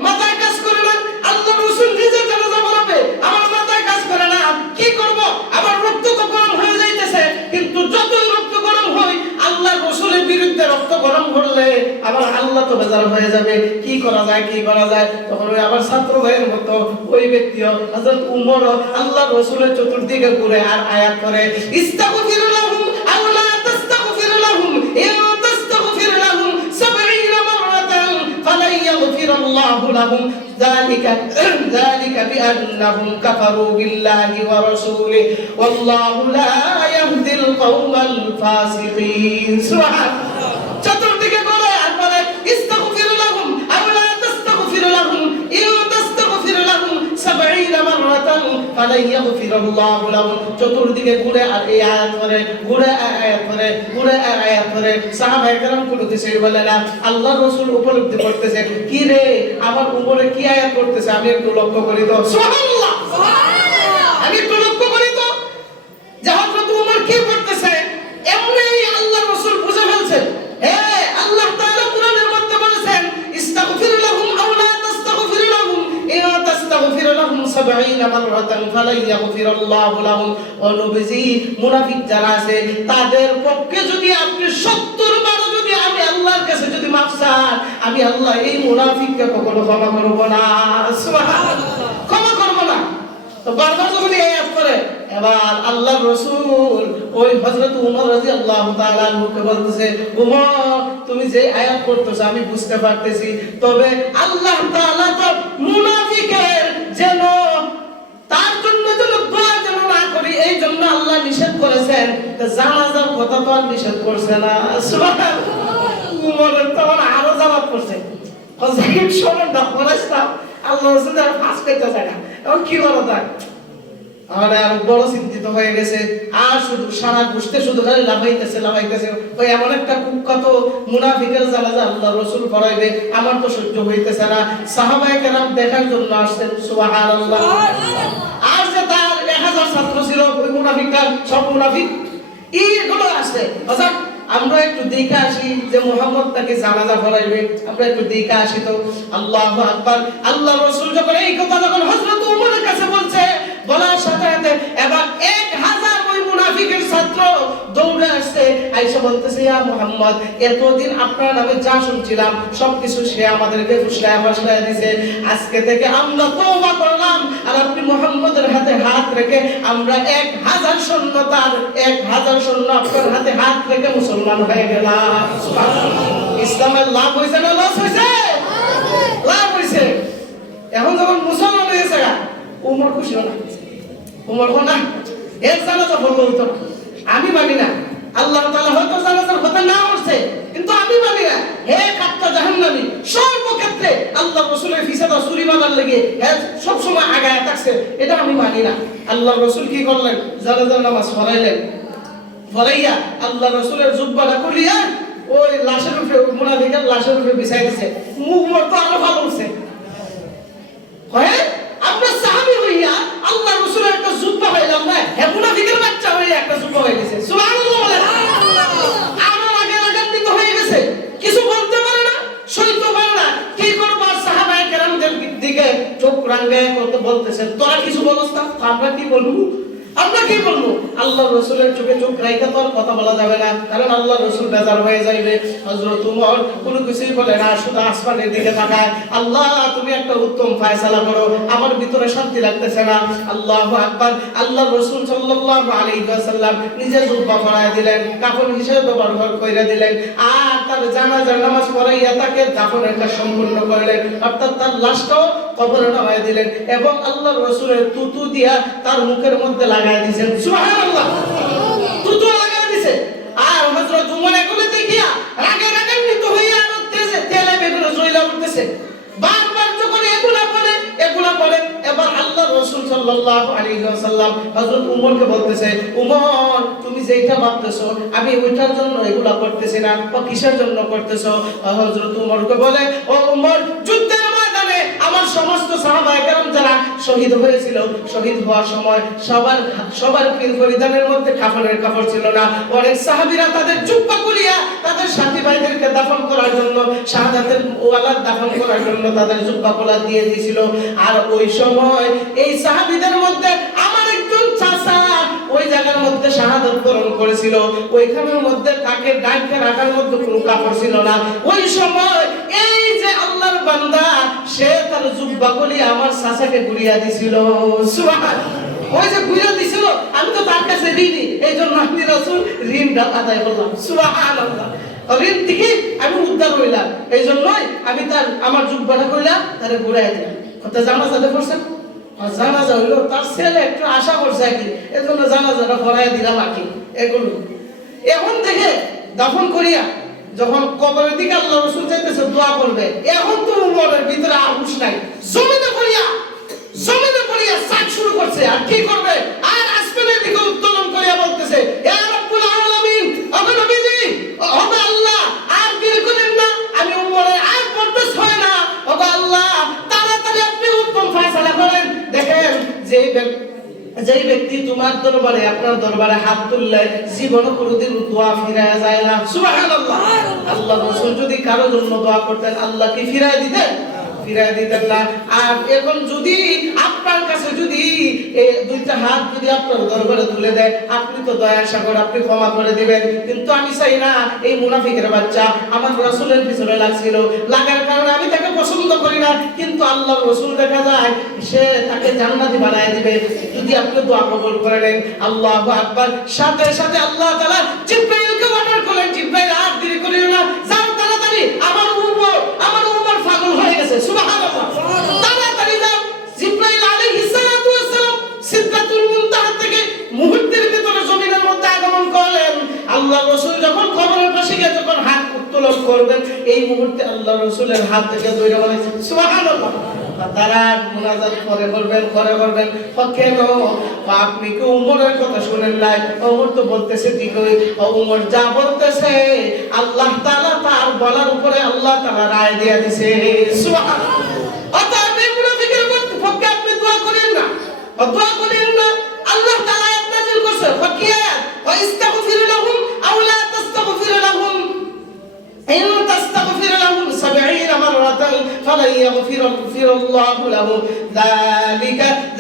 মাথায় কাজ করে না। আল্লাহ রাসূল নিজে জানাজা পড়াবে, আমার মাথায় কাজ করে না, কি করব? আমার রক্ত তো গরম হয়ে যাইতেছে, কিন্তু যতই রক্ত গরম হয় আল্লাহ রাসূলের বিরুদ্ধে রক্ত গরম করলে আবার আল্লাহ তো বেজার হয়ে যাবে, কি করা যায়, কি করা যায়? তখন ওই আমার ছাত্র ভাইয়ের মতো ওই ব্যক্তিও হযরত উমর আল্লাহ রাসূলের চতুর্দিকে ঘুরে আর আয়াত করে ইস্তাগফিরু লাহুম আও লা তাস্তাগফিরু লাহুম ইন তাস্তাগফির লাহুম 70 মাররাতান ফালাই ইয়াগফিরাল্লাহু লাহুম যালিকা বিআন্নাহুম কাফারু বিল্লাহি ওয়া রাসূলিহি ওয়াল্লাহু লা ইয়াহদিল কওমাল ফাসিকিন। সুবহানাল্লাহ। চতুর্দিকে করে আর বলে ইস্তাগফিরু লাহুম আও লা তাস্তাগফিরু লাহুম ইন তাস্তাগফির লাহুম 70 মাররাতান ফালাই ইয়াগফিরাল্লাহু লাহুম। চতুর্দিকে ঘুরে আর এই আয়াত করে, ঘুরে আয়াত করে, ঘুরে আয়াত করে। সাহাবায়ে কেরাম কোনো কিছুই বলে না। আল্লাহর রাসূল উপলব্ধি করতেছে, কি রে আমার উপরে কি আয়াত করতেছে, আমি একটু লক্ষ্য করি তো। সুবহানাল্লাহ, সুবহানাল্লাহ। আমি একটু লক্ষ্য করি তো যে হযরত ওমর কি করতেছে। এমনি আল্লাহর রাসূল বুঝে ফেলছে, হ্যাঁ আল্লাহ তাআলা কোরআনের মধ্যে বলেছেন ইস্তাগফির লাহুম আও লা তাস্তাগফির লাহুম ইন তাস্তাগফির লাহুম 70 মাররাতান ফালাই ইয়াগফিরাল্লাহু লাহুম। ও নবীজি, মুনাফিক যারা আছে তাদের পক্ষে যদি আপনি 70 বার যদি আমি আল্লাহর কাছে যদি মাফ চান, আমি আল্লাহ এই মুনাফিককে কখনো ক্ষমা করব না। সুবহানাল্লাহ, ক্ষমা করব না। তো বারবার যখন এই আয়াত করে, এবার আল্লাহর রাসূল ওই হযরত উমর রাদিয়াল্লাহু তাআলা আনহুকে বলতেছে, উমর তুমি যে আয়াত পড়তেছো আমি বুঝতে পারতেছি, তবে আল্লাহ তাআলা তো মুনাফিকের যেন তার জন্য যেন দোয়া যেন না করি এই জন্য আল্লাহ নিষেধ করেছেন, তো জানাজার কথা তো আর নিষেধ করছে না। সুবহানাল্লাহ। উমরের তখন আরো জবাব করছে, হযরত শোনেন না আল্লাহ রাসূল আর ফাঁস করতে চায় না, এখন কি বলা যায়? আর বড় চিন্তিত হয়ে গেছে, আর শুধু সারা গোষ্ঠে শুধু খালি লাফাইতেছে লাফাইতেছে। ওই এমন একটা কুখ্যাত মুনাফিকের জানাজা আল্লাহ রাসূল পড়াইবে, আমার তো সহ্য হইতেছে না। সাহাবায়ে কেরাম দেখার জন্য আসছেন। সুবহানাল্লাহ। আর যে তার 1000 ছাত্র ছিল, ওই মুনাফিকটা সব মুনাফিক এইগুলো আসছে। আচ্ছা আমরা একটু দেখে আসি যে মুহাম্মদ তাকে জানাজা পড়াইবে, আমরা একটু দেখে আসি তো। আল্লাহু আকবার। আল্লাহ রাসূল যখন এই কথা যখন হযরত ওমরের কাছে বলছে, বলার সাথে সাথে এবার 1000 ওই মুনাফিকের ছাত্র দৌড়ে আসছে, আয়েশা বলতেছে, ইয়া মুহাম্মদ এতদিন আপনার নামে যা শুনছিলাম সবকিছু সে আমাদেরকে ফুসলায় দিয়েছে, আজকে থেকে আমরা তওবা করলাম আর আপনি মুহাম্মদের হাতে হাত রেখে আমরা 1000 সৈন্য, তার 1000 সৈন্য আপনার হাতে হাত রেখে মুসলমান হয়ে গেলাম। সুবহানাল্লাহ। ইসলামের লাভ হইছে না লস হইছে? লাভ হইছে। এখন যখন মুসলমান হয়েছে উমর খুশি হলো না। উমর বল না এর জানাজা বললো হইতো না, আমি মানি না। আল্লাহ তাআলা হয়তো জানাজার কথা না করছে, কিন্তু আমি মানি না। হে কাট্টা জাহান্নামী, সর্বক্ষেত্রে আল্লাহ রাসূলের ফিসাদা চুরি মারার লাগে সব সময় আগায় থাকছে, এটা আমি মানি না। আল্লাহ রাসূল কি করলেন? জানাজার নামাজ পড়াইলেন। পড়াইয়া আল্লাহ রাসূলের জুব্বাটা খুলিয়া ওই লাশের উপরে, মুনাফিকের লাশের উপরে বিছাই দিয়েছে। মুখ তো আরো ভালো হচ্ছে। হয় আমরা সাহাবী হইয়া আল্লাহ রাসূলের একটা জুব্বা পাইলাম না, হে মুনাফিকের বাচ্চা হইয়া একটা জুব্বা হয়ে গেছে। সুবহানাল্লাহ বলেন। আমার আগে রাগান্বিত হয়ে গেছে, কিছু বলতে পারে না, সইতে পারে না, কি করব? সাহাবায়ে কেরামদের দিকে চোখ রাঙায় করতে বলতেছেন, তোরা কিছু বলছ না, আমরা কি বলবো? আমরা কি বলবো? আল্লাহ রাসূলের চোখে চোখ রাইখা তো আর কথা বলা যাবে না, কারণ আল্লাহ রাসূল বেজার হয়ে যাইবে। হযরত ওমর কোনো কিছুই বলে না, শুধু আসমানের দিকে তাকায়, আল্লাহ তুমি একটা উত্তম ফয়সালা করো, আমার ভিতরে শান্তি লাগতেছে না। আল্লাহু আকবার। আল্লাহ রাসূল সাল্লাল্লাহু আলাইহি ওয়াসাল্লাম নিজে জুব্বা পরায় দিলেন, কাফন হিসেবে ব্যবহার কইরা দিলেন, আর তার জানাজার নামাজ পড়াইয়া তাকে দাফনের কাজ সম্পূর্ণ করলেন, অর্থাৎ তার লাশটাও কবরে নামায় দিলেন এবং আল্লাহ রাসূলের তুতু দিয়া তার মুখের মধ্যে লাগায় দিয়েছেন। সুবহানাল্লাহ। তুতু লাগায় দিয়েছে। আর হযরত ওমর এগুলো দেখিয়া রাগে রাগান্বিত হইয়া আর তেলে বেগুনে জ্বলা উঠতেছে। বারবার যখন এগুলা বলে এবার আল্লাহ রাসূল সাল্লাল্লাহু আলাইহি ওয়াসাল্লাম হযরত উমরকে বলতেছে, উমর তুমি যেটা ভাবতেছো আমি ওইটার জন্য এগুলা করতেছি না, ও কিসের জন্য করতেছো? হযরত উমরকে বলে, ও উমর, যুদ্ধের ময়দানে আমার সমস্ত সাহাবায়ে কেরাম যারা শহীদ হয়েছিল, শহীদ হওয়ার সময় সবার পরিধানের মধ্যে কাফনের কাপড় ছিল না। অনেক সাহাবীরা তাদের জুব্বা খুলিয়া তাদের সাথী ভাইদেরকে দাফন করার জন্য, শাহাদাতের ওয়ালা দাফন করার জন্য তাদের জুব্বা খোলা দিয়ে দিয়েছিল। আর ওই সময় এই সাহাবীদের মধ্যে আমার একজন চাচা ওই জায়গার মধ্যে শাহাদাত বরণ করেছিল, ওইখানের মধ্যে তাকে ডাইকে রাখার মধ্যে কোনো কাপড় ছিল না। ওই সময় এই যে আল্লাহর বান্দা সে তার জুব্বা খুলে আমার চাচাকে ঘুরিয়ে দিছিল। সুবহানাল্লাহ। ওই যে ঘুরিয়ে দিছিল, আমি তো তার কাছে দিইনি, এই জন্য আমি রাসূল ঋণটা আদায় করলাম। সুবহানাল্লাহ। ঋণ থেকে আমি উদ্ধার হইলাম, এই জন্যই আমি আমার জুব্বাটা কইলা তারে ঘুরাই দিলাম। কথা জানাজাতে পড়ছেন, জানাজা হইলো তার ছেলে একটু আশা করছে কি, এই জন্য জানাজাটা পড়াই দিলাম আর কি। এগুলো এখন থেকে দাফন করিয়া যখন কবরের দিকে আল্লাহ রাসূল যাইতেছে দোয়া করবে, এখন তো উমরের ভিতরে আহুশ নাই, জমিনে পড়িয়া সাক শুরু করছে। আর কি করবে? আর আসমানের দিকে উত্তোলন করিয়া বলতেছে, ইয়া রাব্বুল আলামিন, ওগো নবীজি, ওগো আল্লাহ, আর দেরি করেন না, আমি উমরের আর পড়তে হয় না, ওগো আল্লাহ তাড়াতাড়ি আপনি উত্তম ফয়সালা করেন। দেখেন যেই ব্যক্তি তোমার দরবারে, আপনার দরবারে হাত তুললে জীবনে কোনোদিন দোয়া ফিরায়া যায় না। সুবহানাল্লাহ। আল্লাহ রাসূল যদি কারো জন্য দোয়া করতেন, আল্লাহ কি ফিরায় দিতেন? ফিরায় দিতেন না। আর এখন যদি আপনার কাছে যদি এই দুইটা হাত যদি আপনার দরবারে তুলে দেয়, আপনি তো দয়ার সাগর, আপনি ক্ষমা করে দিবেন। কিন্তু আমি চাই না এই মুনাফিকের বাচ্চা আমার রাসূলের পিছনে লাগছিল, লাগার কারণে আমি তাকে পছন্দ করি না, কিন্তু আল্লাহর রাসূল দেখা যায় সে তাকে জান্নাতি বানায় দিবে যদি আপনি দোয়া কবুল করে নেন। আল্লাহু আকবার। সাথে সাথে আল্লাহ তাআলা জিবরাইলকে অর্ডার করলেন, জিবরাইল আর দেরি করিও না, যাও তাড়াতাড়ি, আমার উমর পাগল হয়ে গেছে। সুবহানাল্লাহ। তাড়াতাড়ি যাও। জিবরাইল আলাইহিস সালাতু ওয়াস সালাম সিদরাতুল মুনতাহা থেকে মুহূর্তের ভিতরে জমিনের মধ্যে আগমন করলেন। আল্লাহ রাসূল যখন কবরের পাশে গিয়ে যখন হাত উত্তোলন করবেন, এই মুহূর্তে আল্লাহ রাসূলের হাত থেকে দইরা বলেছে সুবহানাল্লাহ। তারা মুনাজাত করে করবেন কেন? আপনি কি উমরের কথা শুনেন নাই? উমর তো বলতেছে ঠিকই, উমর যা বলতেছে আল্লাহ তাআলা তার বলার উপরে আল্লাহ তাআলা রায় দিয়ে দিয়েছে। সুবহানাল্লাহ। অতএব এই মুনাফিকের পক্ষে আপনি দোয়া করেন না, আল্লাহ তাআলা আয়াত নাযিল করছে, ফাকিয়া ওয়া ইস্তাগফির লাহুম আও লা তাস্তাগফির লাহুম ইন তাস্তাগফির লাহুম 70 মাররাতান ফালান ইয়াগফির আল্লাহু লাহুম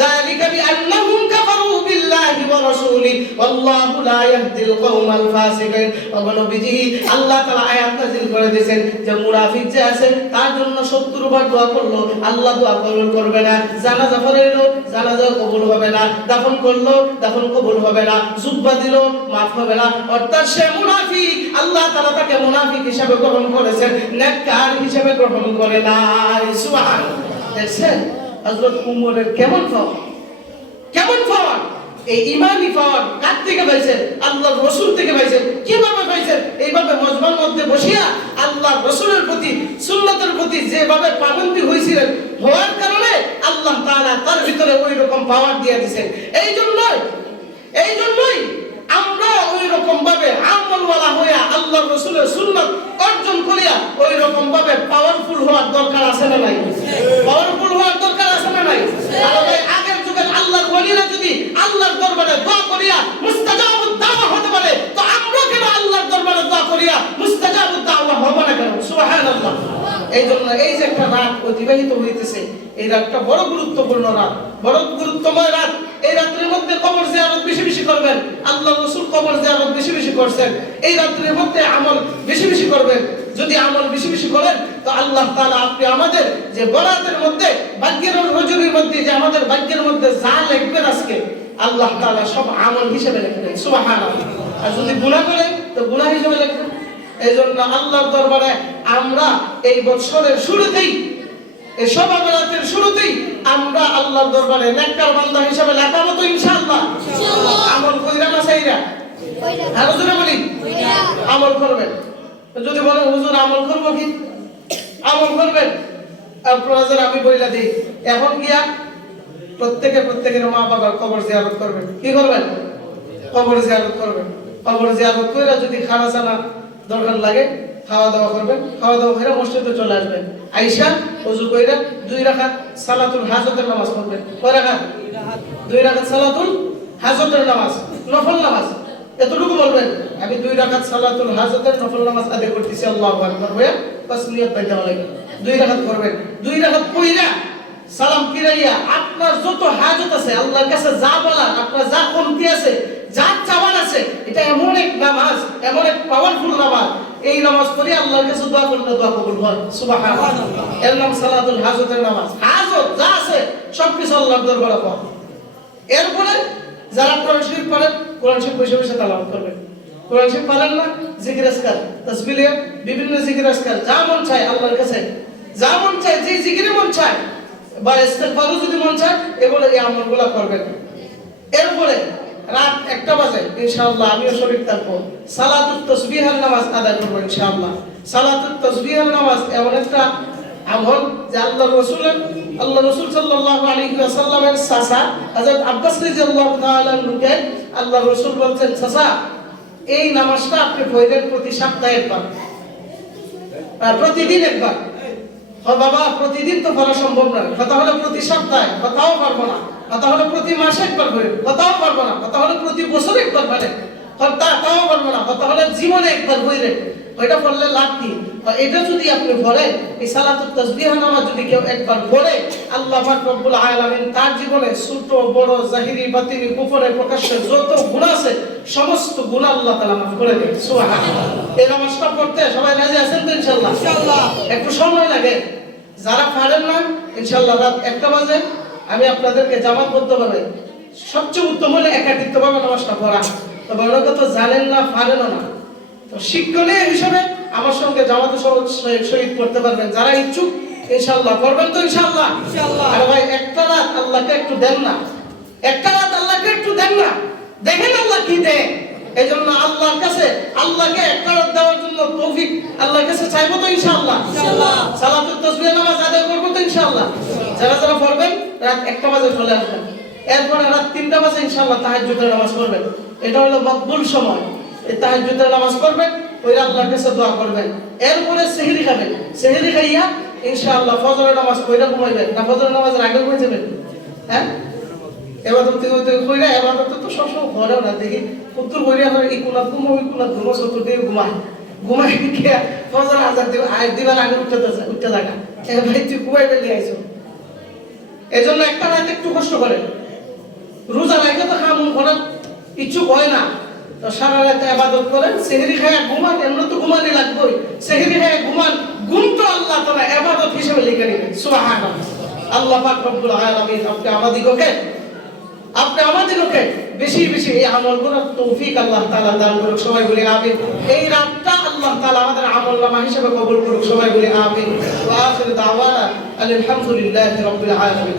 যালিকা বিআন্নাহুম কাফারু বিল্লাহি ওয়া রাসূলিহি ওয়াল্লাহু লা ইয়াহদিল কওমাল ফাসিকিন। ওগো নবীজি, আল্লাহ তাআলা আয়াত নাযিল করে দিয়েছেন যে মুনাফিক যে আছে তার জন্য 70 বার দোয়া করলো, আল্লাহ দোয়া কবুল করবে না। জানাজা পড়াইলো, জানাজা কবুল হবে না। দাফন করলো, দাফন কবুল হবে না। জুব্বা দিল, মাফ হবে না। অর্থাৎ সে মুনাফিক, আল্লাহ তাআলা তাকে মুনাফিক হিসেবে গ্রহণ করেছেন, নেককার হিসেবে গ্রহণ করে নাই। সুবহানাল্লাহ। দেখছেন হযরত উমরের কেমন পাওয়ার, এই ঈমানি পাওয়ার কার থেকে পাইছেন? আল্লাহর রাসূল থেকে পাইছেন। কিভাবে পাইছেন? এইভাবে মজমার মধ্যে বসিয়া আল্লাহর রাসূলের প্রতি, সুন্নাতের প্রতি যেভাবে পাবন্দী হয়েছিলেন, হওয়ার কারণে আল্লাহ তাআলা তার ভিতরে ওই রকম পাওয়ার দিয়ে দিয়েছেন। এই জন্যই আমরা ওই রকম ভাবে আমলওয়ালা হইয়া আল্লাহর রাসূলের সুন্নাত অর্জন করিয়া ওই রকম ভাবে পাওয়ারফুল হওয়ার দরকার আছে না নাই? পাওয়ারফুল হওয়ার দরকার আছে না নাই? আর ওই আগের যুগের আল্লাহর ওলিরা যদি আল্লাহর দরবারে দোয়া করিয়া মুস্তাজাবুদ দাওয়া হতে পারে, তো আমরা কেন আল্লাহর দরবারে দোয়া করিয়া মুস্তাজাবুদ দাওয়া হব না কেন? সুবহানাল্লাহ। এই জন্য এই যে একটা রাত অতিবাহিত হইতেছে, এই রাতটা বড় গুরুত্বপূর্ণ রাত, বড় গুরুত্বময় রাত। এই রাতের মধ্যে কবর জিয়ারত বেশি করবেন। আল্লাহর রাসূল কবর জিয়ারত বেশি করছেন। এই রাতের মধ্যে আমল বেশি করবেন। যদি আমল বেশি করেন, তো আল্লাহ তাআলা আপনি আমাদের যে বরাতের মধ্যে, ভাগ্যের রজনীর মধ্যে যে আমাদের ভাগ্যের মধ্যে যা লিখবেন আজকে, আল্লাহ তাআলা সব আমল হিসেবে লিখবেন। সুবহানাল্লাহ। আর যদি গুনাহ করেন, তো গুনাহ হিসেবে লিখবেন। এই জন্য আল্লাহর দরবারে আমরা এই বছরের শুরুতেই, এই শবে বরাতের শুরুতেই আমরা আল্লাহর দরবারে নেককার বান্দা হিসেবে লেখাবো তো ইনশাআল্লাহ। আমল কইরা না চাইরা? আর হুজুরে বলি আমল করবেন। যদি বলেন হুজুর আমল করব কি? আমল করবেন। আপনারা আমি বইলা দিই, এখন গিয়া প্রত্যেকের মা বাবার কবর জিয়ারত করবেন। কি করবেন? কবর জিয়ারত করবেন। কবর জিয়ারত কইরা যদি খানা জানা দরকার লাগে খাওয়া দাওয়া করবেন। খাওয়া দাওয়া করে মসজিদে চলে আসবেন। আয়েশা ওযু কইরা 2 রাকাত সালাতুল হাজতের নামাজ পড়বেন। কয় রাকাত? 2 রাকাত সালাতুল হাজতের নামাজ, নফল নামাজ। এতটুকু বলবেন, আমি 2 রাকাত সালাতুল হাজতের নফল নামাজ আদায় করতেছি, আল্লাহু আকবার বলে বাস নিয়ত পাইতে হবে। 2 রাকাত করবেন। 2 রাকাত কইরা সালাম ফিরাইয়া আপনার যত হাজত আছে আল্লাহর কাছে যা বলার, আপনার যা কমতি আছে, যা চাওয়ার আছে, এটা এমন এক নামাজ, এমন এক পাওয়ারফুল নামাজ। এই নামাজ পড়ে আল্লাহর কাছে দোয়া করলে দোয়া কবুল হয়। সুবহানাল্লাহ। এর নাম সালাতুল হাজতের নামাজ। হাজত যা আছে সবকিছু আল্লাহর দরবারে পাওয়া। এরপরে যারা কোরআন শরীফ পড়েন, কোরআন শরীফ বসে বসে তেলাওয়াত করবেন। কোরআন শরীফ পড়েন না, জিকির আজকার, তাসবিহ, বিভিন্ন জিকির আজকার, যা মন চায় আল্লাহর কাছে, যা মন চায়, যে জিকিরে মন চায় বা ইস্তেগফারও যদি মন চায়, এগুলো এই আমলগুলো করবেন। এরপরে রাত 1টা বাজে ইনশাআল্লাহ আমিও শরীর থাকবো, সালাতুত তাসবিহের নামাজ আদায় করবো ইনশাআল্লাহ। সালাতুত তাসবিহের নামাজ এমন একটা আমল যে আল্লাহ রাসূল সাল্লাল্লাহু আলাইহি ওয়াসাল্লামের চাচা হযরত আব্বাস রাদিয়াল্লাহু তাআলা আনহুকে আল্লাহ রাসূল বলছেন, চাচা এই নামাজটা আপনি পড়বেন প্রতি সপ্তাহে একবার, প্রতিদিন একবার। বাবা প্রতিদিন তো পড়া সম্ভব নয়, কথা হলো প্রতি সপ্তাহে, কথাও পারবো না। কথা হলো প্রতি মাসে একবার করে, কথাও পারবো না। কথা হলো প্রতি বছরে একবার পারে, তাও পারবো না। কথা হলো জীবনে একবার বইরে, ওইটা পড়লে লাভ কি? এটা যদি আপনি পড়েন, এই সালাতুত তাসবিহ নামাজ যদি কেউ একবার পড়ে, আল্লাহ পাক রব্বুল আলামিন তার জীবনে ছোট বড় জাহিরি বাতিনি গোপনে প্রকাশ্যে যত গুনাহ আছে সমস্ত গুনাহ আল্লাহ তাআলা মাফ করে দেন। সুবহানাল্লাহ। এই নামাজটা পড়তে সবাই রাজি আছেন তো ইনশাআল্লাহ? ইনশাআল্লাহ। একটু সময় লাগে, যারা পারেন না ইনশাআল্লাহ রাত 1টা বাজে আমি আপনাদেরকে জামাতবদ্ধভাবে, সবচেয়ে উত্তম হলে একাকিত্বভাবে নামাজটা পড়া। তবে অনেকে তো জানেন না, পারেনও না, তো শিক্ষণীয় হিসেবে আমার সঙ্গে জামাতে শহীদ করতে পারবেন যারা ইচ্ছুক ইনশাআল্লাহ। করবেন তো ইনশাআল্লাহ? ইনশাআল্লাহ। আরে ভাই একটা রাত আল্লাহকে একটু দেন না, একটা রাত আল্লাহকে একটু দেন না, দেখেন আল্লাহ কি দেয়। এজন্য আল্লাহর কাছে, আল্লাহকে একটা রাত দেওয়ার জন্য তৌফিক আল্লাহর কাছে চাইবো তো ইনশাআল্লাহ? ইনশাআল্লাহ। সালাতুত তাসবিহ নামাজ আদায় করব তো ইনশাআল্লাহ? যারা যারা পড়বেন রাত 1টা বাজে চলে আসবেন। এরপরে রাত 3টা বাজে ইনশাআল্লাহ তাহাজ্জুদের নামাজ পড়বেন। এটা হলো মকবুল সময়। এই তাহাজ্জুদের নামাজ পড়বেন, ওই আল্লাহর কাছে দোয়া করবেন। এরপরে সেহরি খাবেন। সেহরি খাইয়া ইনশাআল্লাহ ফজরের নামাজ পড়ে ঘুমাইবেন। না ফজরের নামাজের আগে ঘুমাই যাবেন? হ্যাঁ, এবাদত থেকে কইরা, এবাদত তো সবসময় ঘরেও না, দেখি উত্তর কইরা হয় এই কোনা ঘুমো, ওই কোনা ঘুমো, চতুর দিকে ঘুমাই গিয়া ফজর আজান দিবার আগে উঠতে থাকা। ভাই তুই ঘুমাই বেরিয়ে আইছো। এজন্য একটা রাত একটু কষ্ট করেন। রোজা রাখে তো খামুন করার ইচ্ছুক হয় না, তো সারা রাত ইবাদত করেন। সেহরি খায়া ঘুমান, এমন তো ঘুমানি লাগবেই। সেহরি খায়া ঘুমান, ঘুম তো আল্লাহ তাআলা ইবাদত হিসেবে লিখে নেবেন। সুবহানাল্লাহ। আল্লাহ পাক রব্বুল আলামিন আপনি আমাদেরকে বেশি বেশি এই আমলগুলো তৌফিক আল্লাহ তাআলা দান করুক। সবাই বলি আমিন। এই রাতটা আল্লাহ তাআলা আমাদের আমলনামা হিসেবে কবুল করুক। সবাই বলি আমিন। ওয়া আখিরু দাওয়ানা আলহামদুলিল্লাহি রাব্বিল আলামিন।